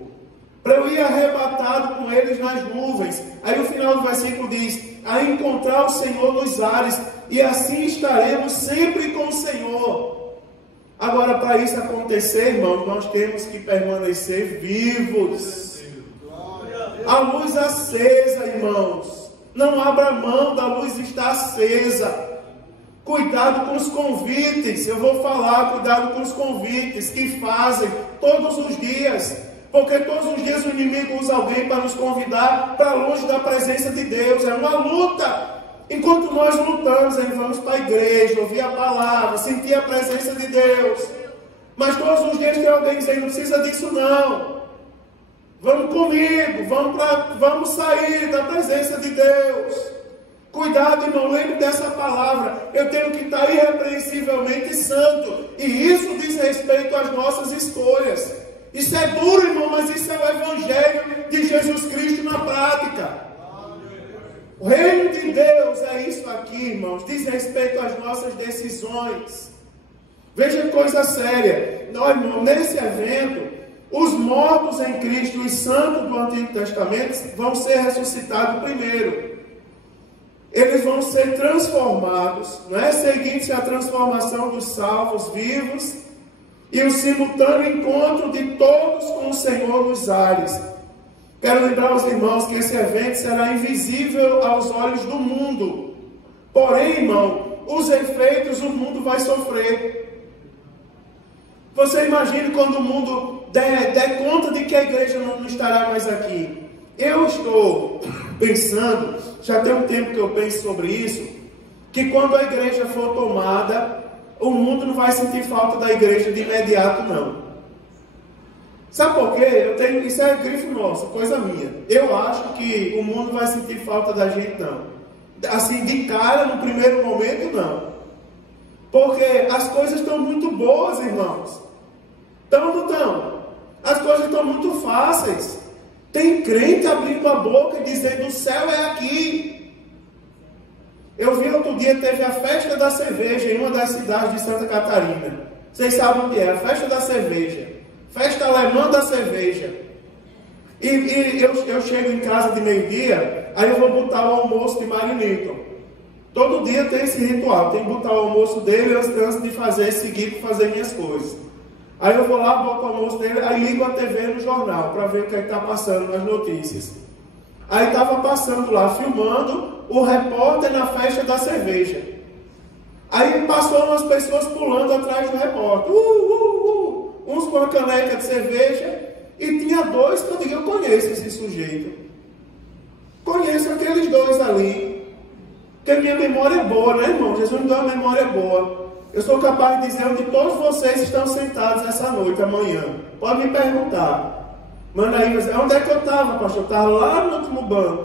para eu ir arrebatado com eles nas nuvens. Aí o final do versículo diz: a encontrar o Senhor nos ares, e assim estaremos sempre com o Senhor. Agora, para isso acontecer, irmãos, nós temos que permanecer vivos. A luz acesa, irmãos. Não abra mão da luz estar acesa. Cuidado com os convites. Eu vou falar, cuidado com os convites que fazem todos os dias. Porque todos os dias o inimigo usa alguém para nos convidar para longe da presença de Deus. É uma luta. Enquanto nós lutamos, aí vamos para a igreja, ouvir a palavra, sentir a presença de Deus. Mas todos os dias tem alguém dizendo: não precisa disso não. Vamos comigo, vamos sair da presença de Deus. Cuidado, irmão, lembre dessa palavra. Eu tenho que estar irrepreensivelmente santo. E isso diz respeito às nossas escolhas. Isso é duro, irmão, mas isso é o Evangelho de Jesus Cristo na prática. O reino de Deus é isso aqui, irmãos. Diz respeito às nossas decisões. Veja que coisa séria. Nós, irmão, nesse evento, os mortos em Cristo, os santos do Antigo Testamento, vão ser ressuscitados primeiro. Eles vão ser transformados, não é? Seguinte a transformação dos salvos vivos e o simultâneo encontro de todos com o Senhor nos ares. Quero lembrar aos irmãos que esse evento será invisível aos olhos do mundo. Porém, irmão, os efeitos o mundo vai sofrer. Você imagina quando o mundo der conta de que a igreja não estará mais aqui. Eu estou pensando, já tem um tempo que eu penso sobre isso, que quando a igreja for tomada, o mundo não vai sentir falta da igreja de imediato, não. Sabe por quê? Isso é grifo nosso, coisa minha. Eu acho que o mundo vai sentir falta da gente, não. Assim, de cara, no primeiro momento, não. Porque as coisas estão muito boas, irmãos. Estão ou não estão? As coisas estão muito fáceis. Tem crente abrindo a boca e dizendo: o céu é aqui. Eu vi outro dia, teve a festa da cerveja em uma das cidades de Santa Catarina. Vocês sabem o que é? A festa da cerveja. Festa alemã da cerveja. E eu chego em casa de meio-dia, aí eu vou botar o almoço de Mário Newton. Todo dia tem esse ritual, tem que botar o almoço dele antes de seguir para fazer minhas coisas. Aí eu vou lá, boto o almoço dele, aí ligo a TV no jornal, para ver o que está passando nas notícias. Aí estava passando lá, filmando o repórter na festa da cerveja. Aí passou umas pessoas pulando atrás do repórter. Uns com a caneca de cerveja, e tinha dois que eu digo: eu conheço esse sujeito. Conheço aqueles dois ali. Porque minha memória é boa, né, irmão? Jesus me deu uma memória boa. Eu sou capaz de dizer onde todos vocês estão sentados essa noite, amanhã. Pode me perguntar. Manda aí, onde é que eu estava, pastor? Eu estava lá no último banco.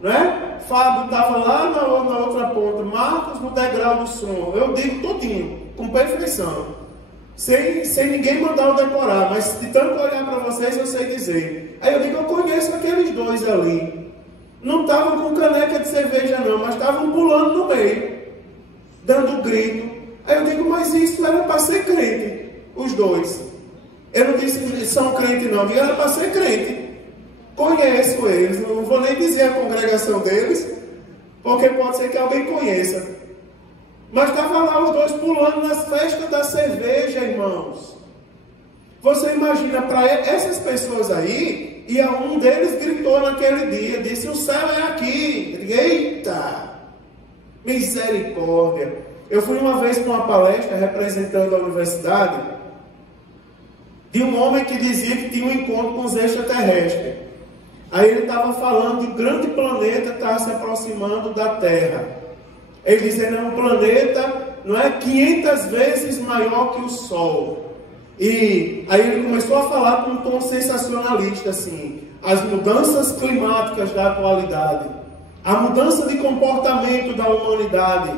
Né? Fábio estava lá na outra ponta. Marcos no degrau do som. Eu digo tudinho, com perfeição. Sem ninguém mandar eu decorar, mas de tanto olhar para vocês eu sei dizer. Aí eu digo: eu conheço aqueles dois ali. Não estavam com caneca de cerveja não, mas estavam pulando no meio, dando grito. Aí eu digo: mas isso era para ser crente, os dois. Eu não disse que são crentes não, eu digo: era para ser crente. Conheço eles, não vou nem dizer a congregação deles, porque pode ser que alguém conheça. Mas estavam lá os dois pulando nas festas da cerveja, irmãos. Você imagina, para essas pessoas aí, E um deles gritou naquele dia, disse: o céu é aqui. Eu digo: eita, misericórdia. Eu fui uma vez para uma palestra representando a universidade, de um homem que dizia que tinha um encontro com os extraterrestres. Aí ele estava falando de um grande planeta que estava se aproximando da Terra. Ele dizia: não, um planeta, não é, 500 vezes maior que o Sol. E aí ele começou a falar com um tom sensacionalista, assim: as mudanças climáticas da atualidade, a mudança de comportamento da humanidade,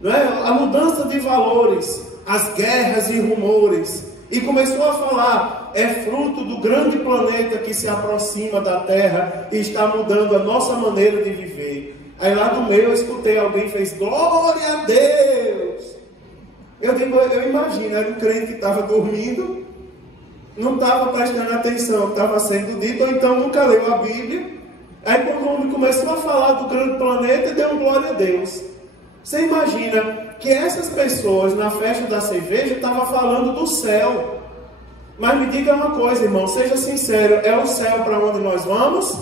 não é? A mudança de valores, as guerras e rumores. E começou a falar: é fruto do grande planeta que se aproxima da Terra e está mudando a nossa maneira de viver. Aí lá no meio eu escutei alguém fez: glória a Deus. Eu imagino, era um crente que estava dormindo, não estava prestando atenção ao que estava sendo dito, ou então nunca leu a Bíblia. Aí quando o homem começou a falar do grande planeta, deu glória a Deus. Você imagina que essas pessoas na festa da cerveja estavam falando do céu. Mas me diga uma coisa, irmão, seja sincero: é o céu para onde nós vamos?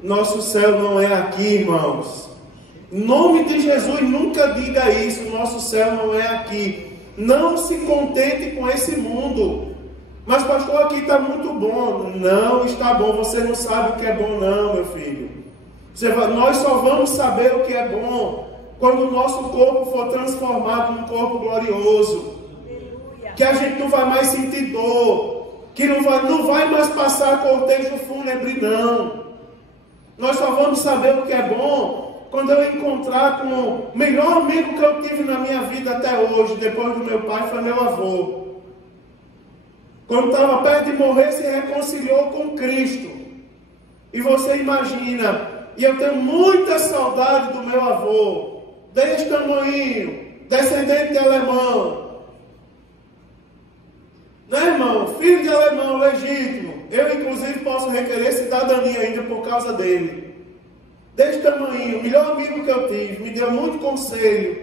Nosso céu não é aqui, irmãos. Em nome de Jesus, nunca diga isso: nosso céu não é aqui. Não se contente com esse mundo. Mas pastor, aqui está muito bom. Não está bom, você não sabe o que é bom não, meu filho. Nós só vamos saber o que é bom quando o nosso corpo for transformado num corpo glorioso. Que a gente não vai mais sentir dor, que não vai mais passar cortejo fúnebre, não. Nós só vamos saber o que é bom quando eu encontrar com o melhor amigo que eu tive na minha vida até hoje, depois do meu pai, foi meu avô. Quando estava perto de morrer, se reconciliou com Cristo. E você imagina, e eu tenho muita saudade do meu avô, desse tamanho, descendente de alemão. Né, irmão? Filho de alemão, legítimo. Eu, inclusive, posso requerer cidadania ainda por causa dele. Desse tamanho, o melhor amigo que eu tive, me deu muito conselho.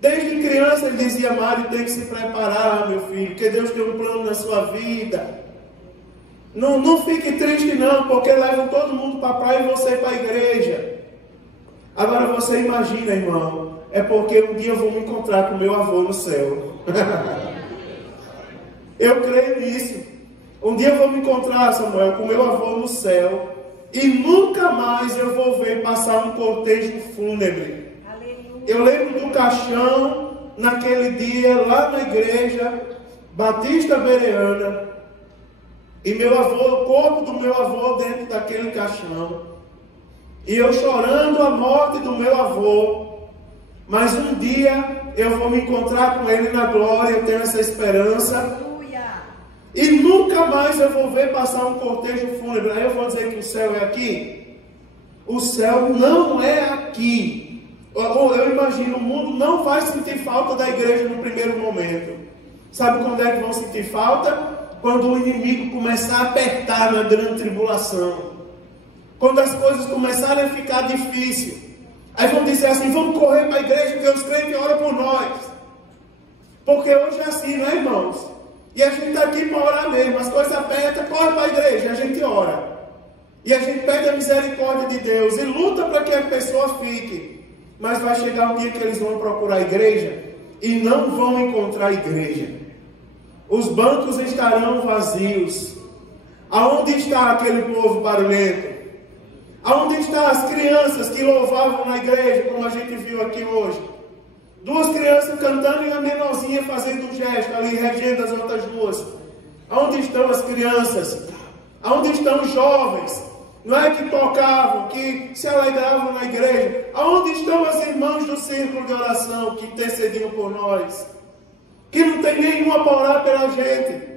Desde criança ele dizia: Mário, tem que se preparar, meu filho, porque Deus tem um plano na sua vida. Não fique triste não, porque levam todo mundo para a praia e você para a igreja. Agora você imagina, irmão, é porque um dia eu vou me encontrar com meu avô no céu. Eu creio nisso. Um dia eu vou me encontrar, Samuel, com meu avô no céu, e nunca mais eu vou ver passar um cortejo fúnebre. Aleluia. Eu lembro do caixão naquele dia lá na igreja Batista Bereana, e meu avô, o corpo do meu avô dentro daquele caixão, e eu chorando a morte do meu avô. Mas um dia eu vou me encontrar com ele na glória, eu tenho essa esperança. E nunca mais eu vou ver passar um cortejo fúnebre. Aí eu vou dizer que o céu é aqui? O céu não é aqui. Eu imagino, o mundo não vai sentir falta da igreja no primeiro momento. Sabe quando é que vão sentir falta? Quando o inimigo começar a apertar na grande tribulação. Quando as coisas começarem a ficar difíceis. Aí vão dizer assim: vamos correr para a igreja, porque os crentes oram por nós. Porque hoje é assim, não é, irmãos? E a gente está aqui para orar mesmo. As coisas apertam, corre para a igreja e a gente ora. E a gente pede a misericórdia de Deus e luta para que a pessoa fique. Mas vai chegar um dia que eles vão procurar a igreja e não vão encontrar a igreja. Os bancos estarão vazios. Aonde está aquele povo barulhento? Aonde estão as crianças que louvavam na igreja, como a gente viu aqui hoje? Duas crianças cantando e a menorzinha fazendo um gesto ali, regendo as outras duas. Aonde estão as crianças? Aonde estão os jovens? Não é que tocavam, que se alegravam na igreja? Aonde estão as irmãs do círculo de oração que intercediam por nós? Que não tem nenhuma para orar pela gente.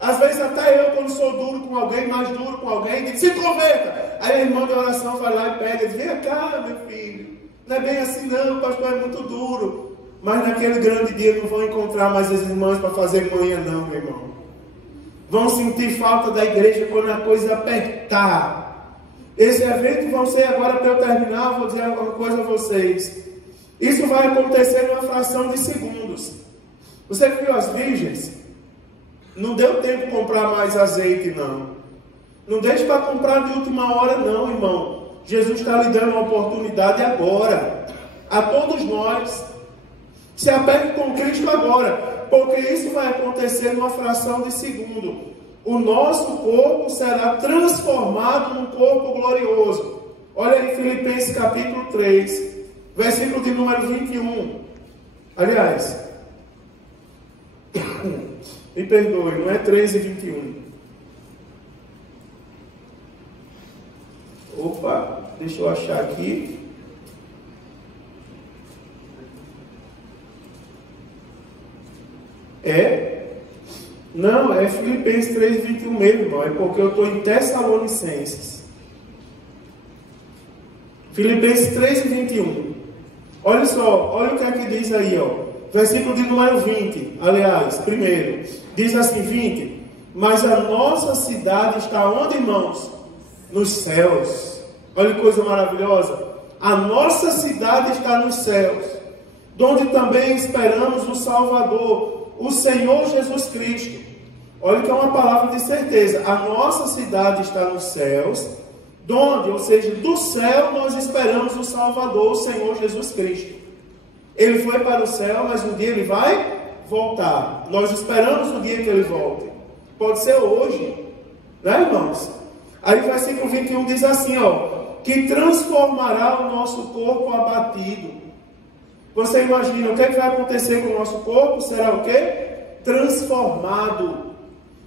Às vezes até eu, quando sou duro com alguém, mais duro com alguém, digo: se converta. Aí a irmã de oração vai lá e pega e diz: vem cá, meu filho. Não é bem assim não, o pastor é muito duro. Mas naquele grande dia não vão encontrar mais as irmãs para fazer manhã não, meu irmão. Vão sentir falta da igreja quando a coisa apertar. Esse evento vão ser agora, para eu terminar, vou dizer alguma coisa a vocês. Isso vai acontecer numa fração de segundos. Você viu as virgens? Não deu tempo de comprar mais azeite, não. Não deixe para comprar de última hora não, irmão. Jesus está lhe dando uma oportunidade agora. A todos nós. Se apegue com Cristo agora. Porque isso vai acontecer numa fração de segundo. O nosso corpo será transformado num corpo glorioso. Olha aí Filipenses capítulo 3, versículo de número 21. Aliás, me perdoe, não é 13 e 21. Opa, deixa eu achar aqui. Não, é Filipenses 3, 21 mesmo, irmão. É porque eu estou em Tessalonicenses. Filipenses 3 e 21. Olha só, olha o que é que diz aí, ó. Versículo de número 20. Aliás, primeiro. Diz assim, 20. Mas a nossa cidade está onde, irmãos? Nos céus. Olha que coisa maravilhosa. A nossa cidade está nos céus. Donde também esperamos o Salvador, o Senhor Jesus Cristo. Olha que é uma palavra de certeza. A nossa cidade está nos céus, donde, ou seja, do céu nós esperamos o Salvador, o Senhor Jesus Cristo. Ele foi para o céu, mas um dia ele vai voltar. Nós esperamos o dia que ele volte. Pode ser hoje, né, irmãos? Aí o versículo 21 diz assim, ó, que transformará o nosso corpo abatido. Você imagina o que vai acontecer com o nosso corpo? Será o quê? Transformado.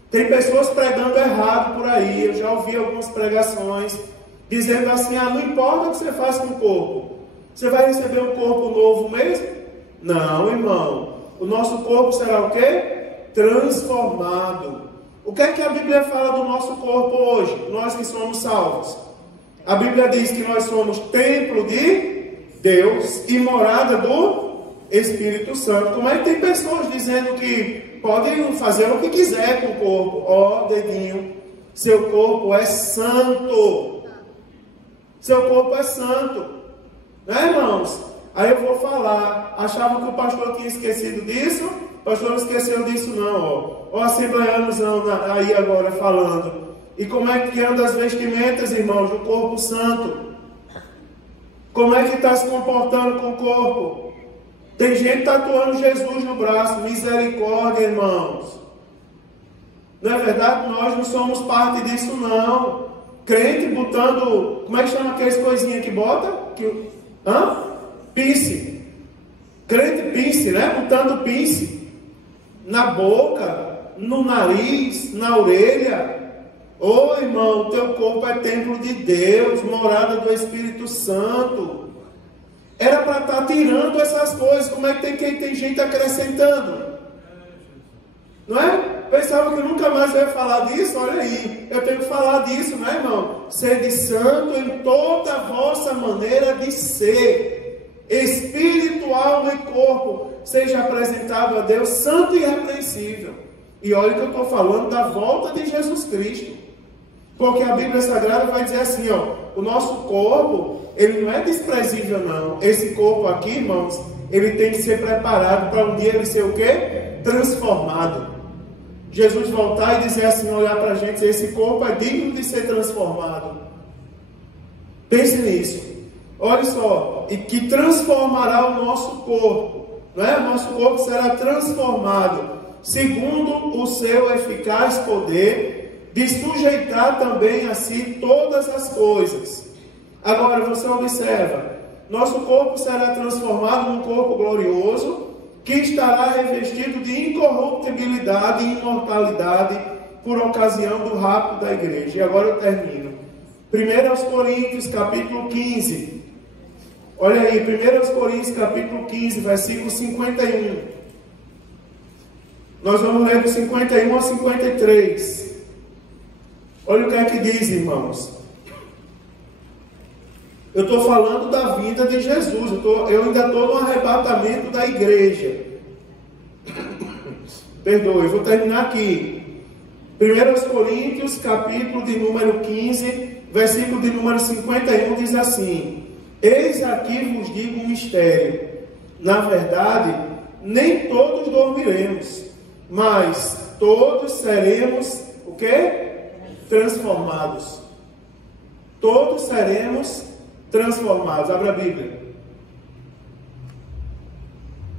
Tem pessoas pregando errado por aí. Eu já ouvi algumas pregações dizendo assim, não importa o que você faz com o corpo, você vai receber um corpo novo mesmo? Não, irmão. O nosso corpo será o quê? Transformado. O que é que a Bíblia fala do nosso corpo hoje? Nós que somos salvos. A Bíblia diz que nós somos templo de Deus e morada do Espírito Santo. Como é que tem pessoas dizendo que podem fazer o que quiser com o corpo? Ó, dedinho, seu corpo é santo. Seu corpo é santo. Né, irmãos? Aí eu vou falar. Achavam que o pastor tinha esquecido disso? O pastor não esqueceu disso não, ó. Ó, assembleanos aí agora falando. E como é que anda as vestimentas, irmãos, do corpo santo? Como é que está se comportando com o corpo? Tem gente tatuando Jesus no braço. Misericórdia, irmãos. Não é verdade? Nós não somos parte disso, não. Crente botando... Como é que chama aquelas coisinhas que bota? Pince. Crente pince, né? Botando pince. Na boca, no nariz, na orelha. Ô irmão, teu corpo é templo de Deus, morada do Espírito Santo. Era para estar tirando essas coisas. Como é que tem gente acrescentando? Não é? Pensava que nunca mais eu ia falar disso. Olha aí, eu tenho que falar disso, né, irmão? Sede santo em toda a vossa maneira de ser, espírito, alma e corpo, seja apresentado a Deus santo e irrepreensível. E olha que eu estou falando da volta de Jesus Cristo. Porque a Bíblia Sagrada vai dizer assim, ó, o nosso corpo, ele não é desprezível não. Esse corpo aqui, irmãos, ele tem que ser preparado para um dia ele ser o quê? Transformado. Jesus voltar e dizer assim, olhar para a gente, dizer, esse corpo é digno de ser transformado. Pense nisso. Olha só, e que transformará o nosso corpo, não é? O nosso corpo será transformado segundo o seu eficaz poder de sujeitar também a si todas as coisas. Agora você observa, nosso corpo será transformado num corpo glorioso, que estará revestido de incorruptibilidade e imortalidade por ocasião do rapto da igreja. E agora eu termino. 1 Coríntios capítulo 15. Olha aí, 1 Coríntios capítulo 15, versículo 51. Nós vamos ler do 51 ao 53. Olha o que é que diz, irmãos. Eu estou falando da vinda de Jesus. Eu ainda estou no arrebatamento da igreja. Perdoe, eu vou terminar aqui. 1 Coríntios, capítulo de número 15, versículo de número 51, diz assim: eis aqui vos digo um mistério. Na verdade, nem todos dormiremos, mas todos seremos, o quê? transformados. Todos seremos transformados. Abra a Bíblia.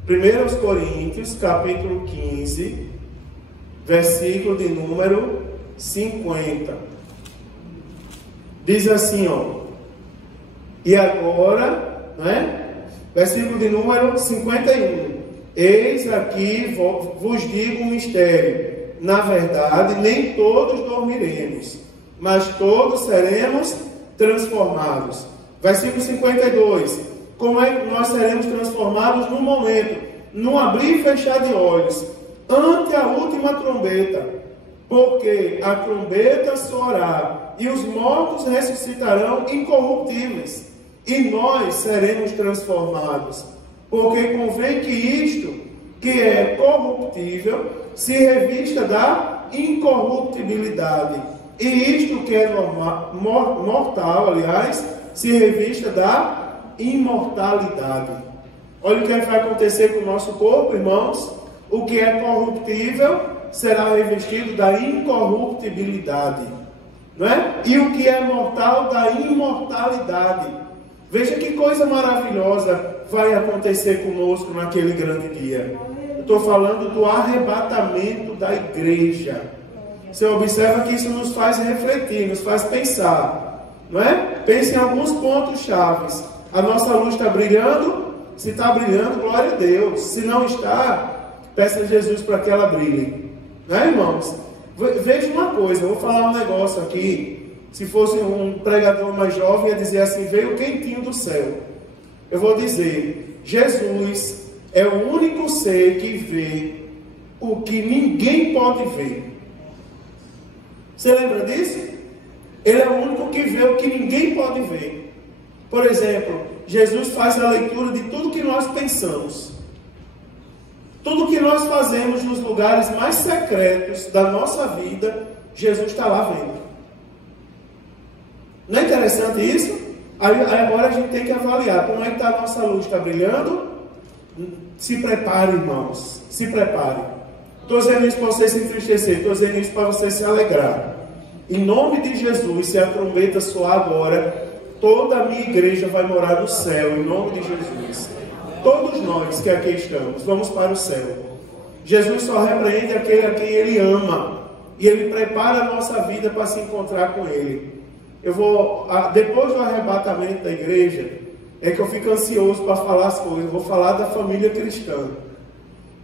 1 Coríntios, capítulo 15, versículo de número 50. Diz assim, e agora, versículo de número 51. Eis aqui vos digo um mistério. Na verdade, nem todos dormiremos, mas todos seremos transformados. Versículo 52. Como é que nós seremos transformados num momento, num abrir e fechar de olhos, ante a última trombeta? Porque a trombeta soará e os mortos ressuscitarão incorruptíveis, e nós seremos transformados. Porque convém que isto, que é corruptível, se revista da incorruptibilidade, e isto que é mortal, aliás, se revista da imortalidade. Olha o que vai acontecer com o nosso corpo, irmãos. O que é corruptível será revestido da incorruptibilidade, não é? E o que é mortal, da imortalidade. Veja que coisa maravilhosa vai acontecer conosco naquele grande dia. Eu estou falando do arrebatamento da igreja. Você observa que isso nos faz refletir, nos faz pensar, não é? Pense em alguns pontos chaves. A nossa luz está brilhando? Se está brilhando, glória a Deus. Se não está, peça a Jesus para que ela brilhe. Não é, irmãos? Veja uma coisa, eu vou falar um negócio aqui. Se fosse um pregador mais jovem, ia dizer assim, veio quentinho do céu. Eu vou dizer, Jesus é o único ser que vê o que ninguém pode ver. Você lembra disso? Ele é o único que vê o que ninguém pode ver. Por exemplo, Jesus faz a leitura de tudo que nós pensamos. Tudo que nós fazemos nos lugares mais secretos da nossa vida, Jesus está lá vendo. Não é interessante isso? Aí agora a gente tem que avaliar como é que está a nossa luz. Está brilhando? Se prepare, irmãos. Se prepare. Estou dizendo isso para você se entristecer. Estou dizendo isso para você se alegrar. Em nome de Jesus, se a trombeta soar agora, toda a minha igreja vai morar no céu. Em nome de Jesus. Todos nós que aqui estamos, vamos para o céu. Jesus só repreende aquele a quem Ele ama. E Ele prepara a nossa vida para se encontrar com Ele. Eu vou, depois do arrebatamento da igreja, é que eu fico ansioso para falar as coisas. Eu vou falar da família cristã.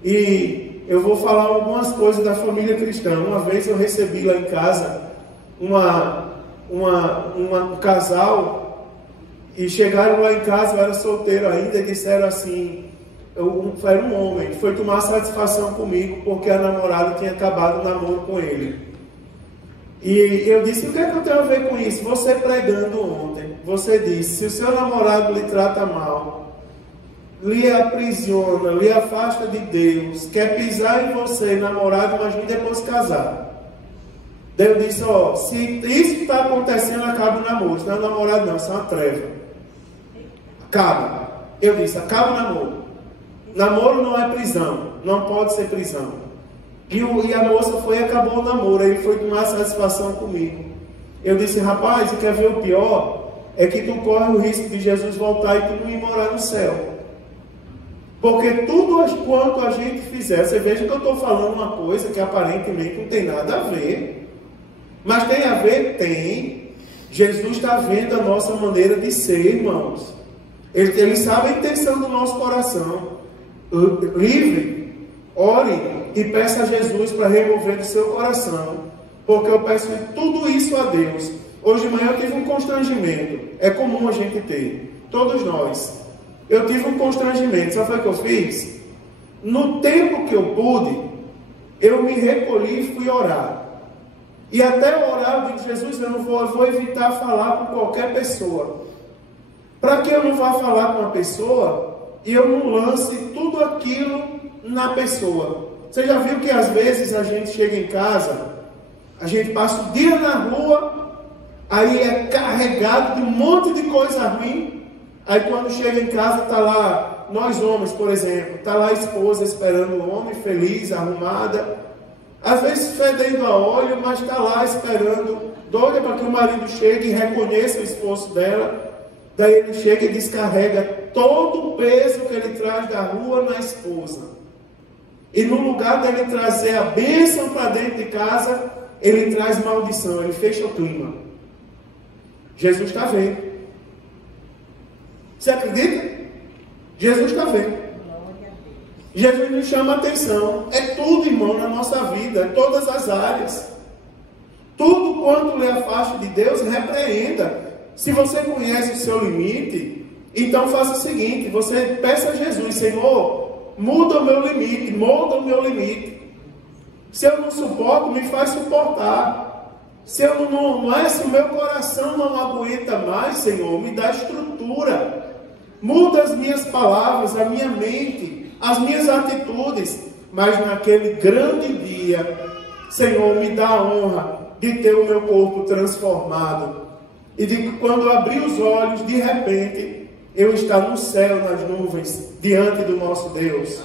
E eu vou falar algumas coisas da família cristã. Uma vez eu recebi lá em casa um casal. E chegaram lá em casa, eu era solteiro ainda, e disseram assim, era um homem, foi tomar satisfação comigo, porque a namorada tinha acabado o namoro com ele. E eu disse, o que é que eu tenho a ver com isso? Você pregando ontem, você disse, se o seu namorado lhe trata mal, lhe aprisiona, lhe afasta de Deus, quer pisar em você, namorado, imagine depois casar. Daí eu disse, se isso está acontecendo, acaba o namoro. Isso não é namorado não, isso é uma treva. Acaba. Eu disse, acaba o namoro. Namoro não é prisão. Não pode ser prisão. E a moça foi e acabou o namoro. Aí foi tomar satisfação comigo. Eu disse, rapaz, quer ver o pior? É que tu corre o risco de Jesus voltar e tu não ir morar no céu. Porque tudo quanto a gente fizer, você veja que eu estou falando uma coisa que aparentemente não tem nada a ver. Mas tem a ver? Tem. Jesus está vendo a nossa maneira de ser, irmãos. Ele sabe a intenção do nosso coração. Livre, ore e peça a Jesus para remover do seu coração. Porque eu peço tudo isso a Deus. Hoje de manhã eu tive um constrangimento. É comum a gente ter. Todos nós. Eu tive um constrangimento. Sabe o que eu fiz? No tempo que eu pude, eu me recolhi e fui orar. E até orar, eu digo, Jesus, eu vou evitar falar com qualquer pessoa. Para que eu não vá falar com uma pessoa e eu não lance tudo aquilo na pessoa. Você já viu que às vezes a gente chega em casa, a gente passa o dia na rua, aí é carregado de um monte de coisa ruim. Aí quando chega em casa, está lá, nós homens, por exemplo, está lá a esposa esperando o homem, feliz, arrumada. às vezes fedendo a óleo, mas está lá esperando, doida para que o marido chegue e reconheça o esforço dela. Daí ele chega e descarrega todo o peso que ele traz da rua na esposa. E no lugar dele trazer a bênção para dentro de casa, ele traz maldição, ele fecha o clima. Jesus está vendo. Você acredita? Jesus está vendo. Jesus nos chama a atenção. É tudo, irmão, na nossa vida, em todas as áreas. Tudo quanto lhe afaste de Deus, repreenda. Se você conhece o seu limite, então faça o seguinte, você peça a Jesus, Senhor, muda o meu limite, molda o meu limite. Se eu não suporto, me faz suportar. Se eu se o meu coração não aguenta mais, Senhor, me dá estrutura. Muda as minhas palavras, a minha mente, as minhas atitudes. Mas naquele grande dia, Senhor, me dá a honra de ter o meu corpo transformado. E de que quando eu abrir os olhos, de repente, eu estar no céu, nas nuvens, diante do nosso Deus.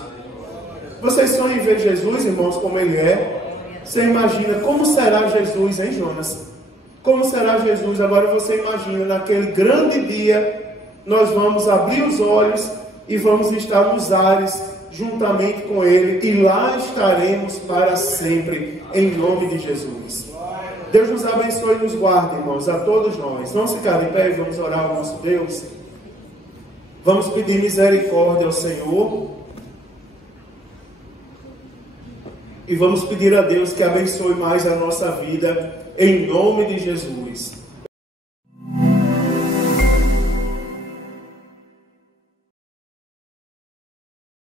Vocês sonham em ver Jesus, irmãos, como Ele é? Você imagina como será Jesus, hein, Jonas? Como será Jesus? Agora você imagina, naquele grande dia, nós vamos abrir os olhos e vamos estar nos ares, juntamente com Ele, e lá estaremos para sempre, em nome de Jesus. Deus nos abençoe e nos guarde, irmãos, a todos nós. Vamos ficar de pé e vamos orar ao nosso Deus. Vamos pedir misericórdia ao Senhor. E vamos pedir a Deus que abençoe mais a nossa vida, em nome de Jesus.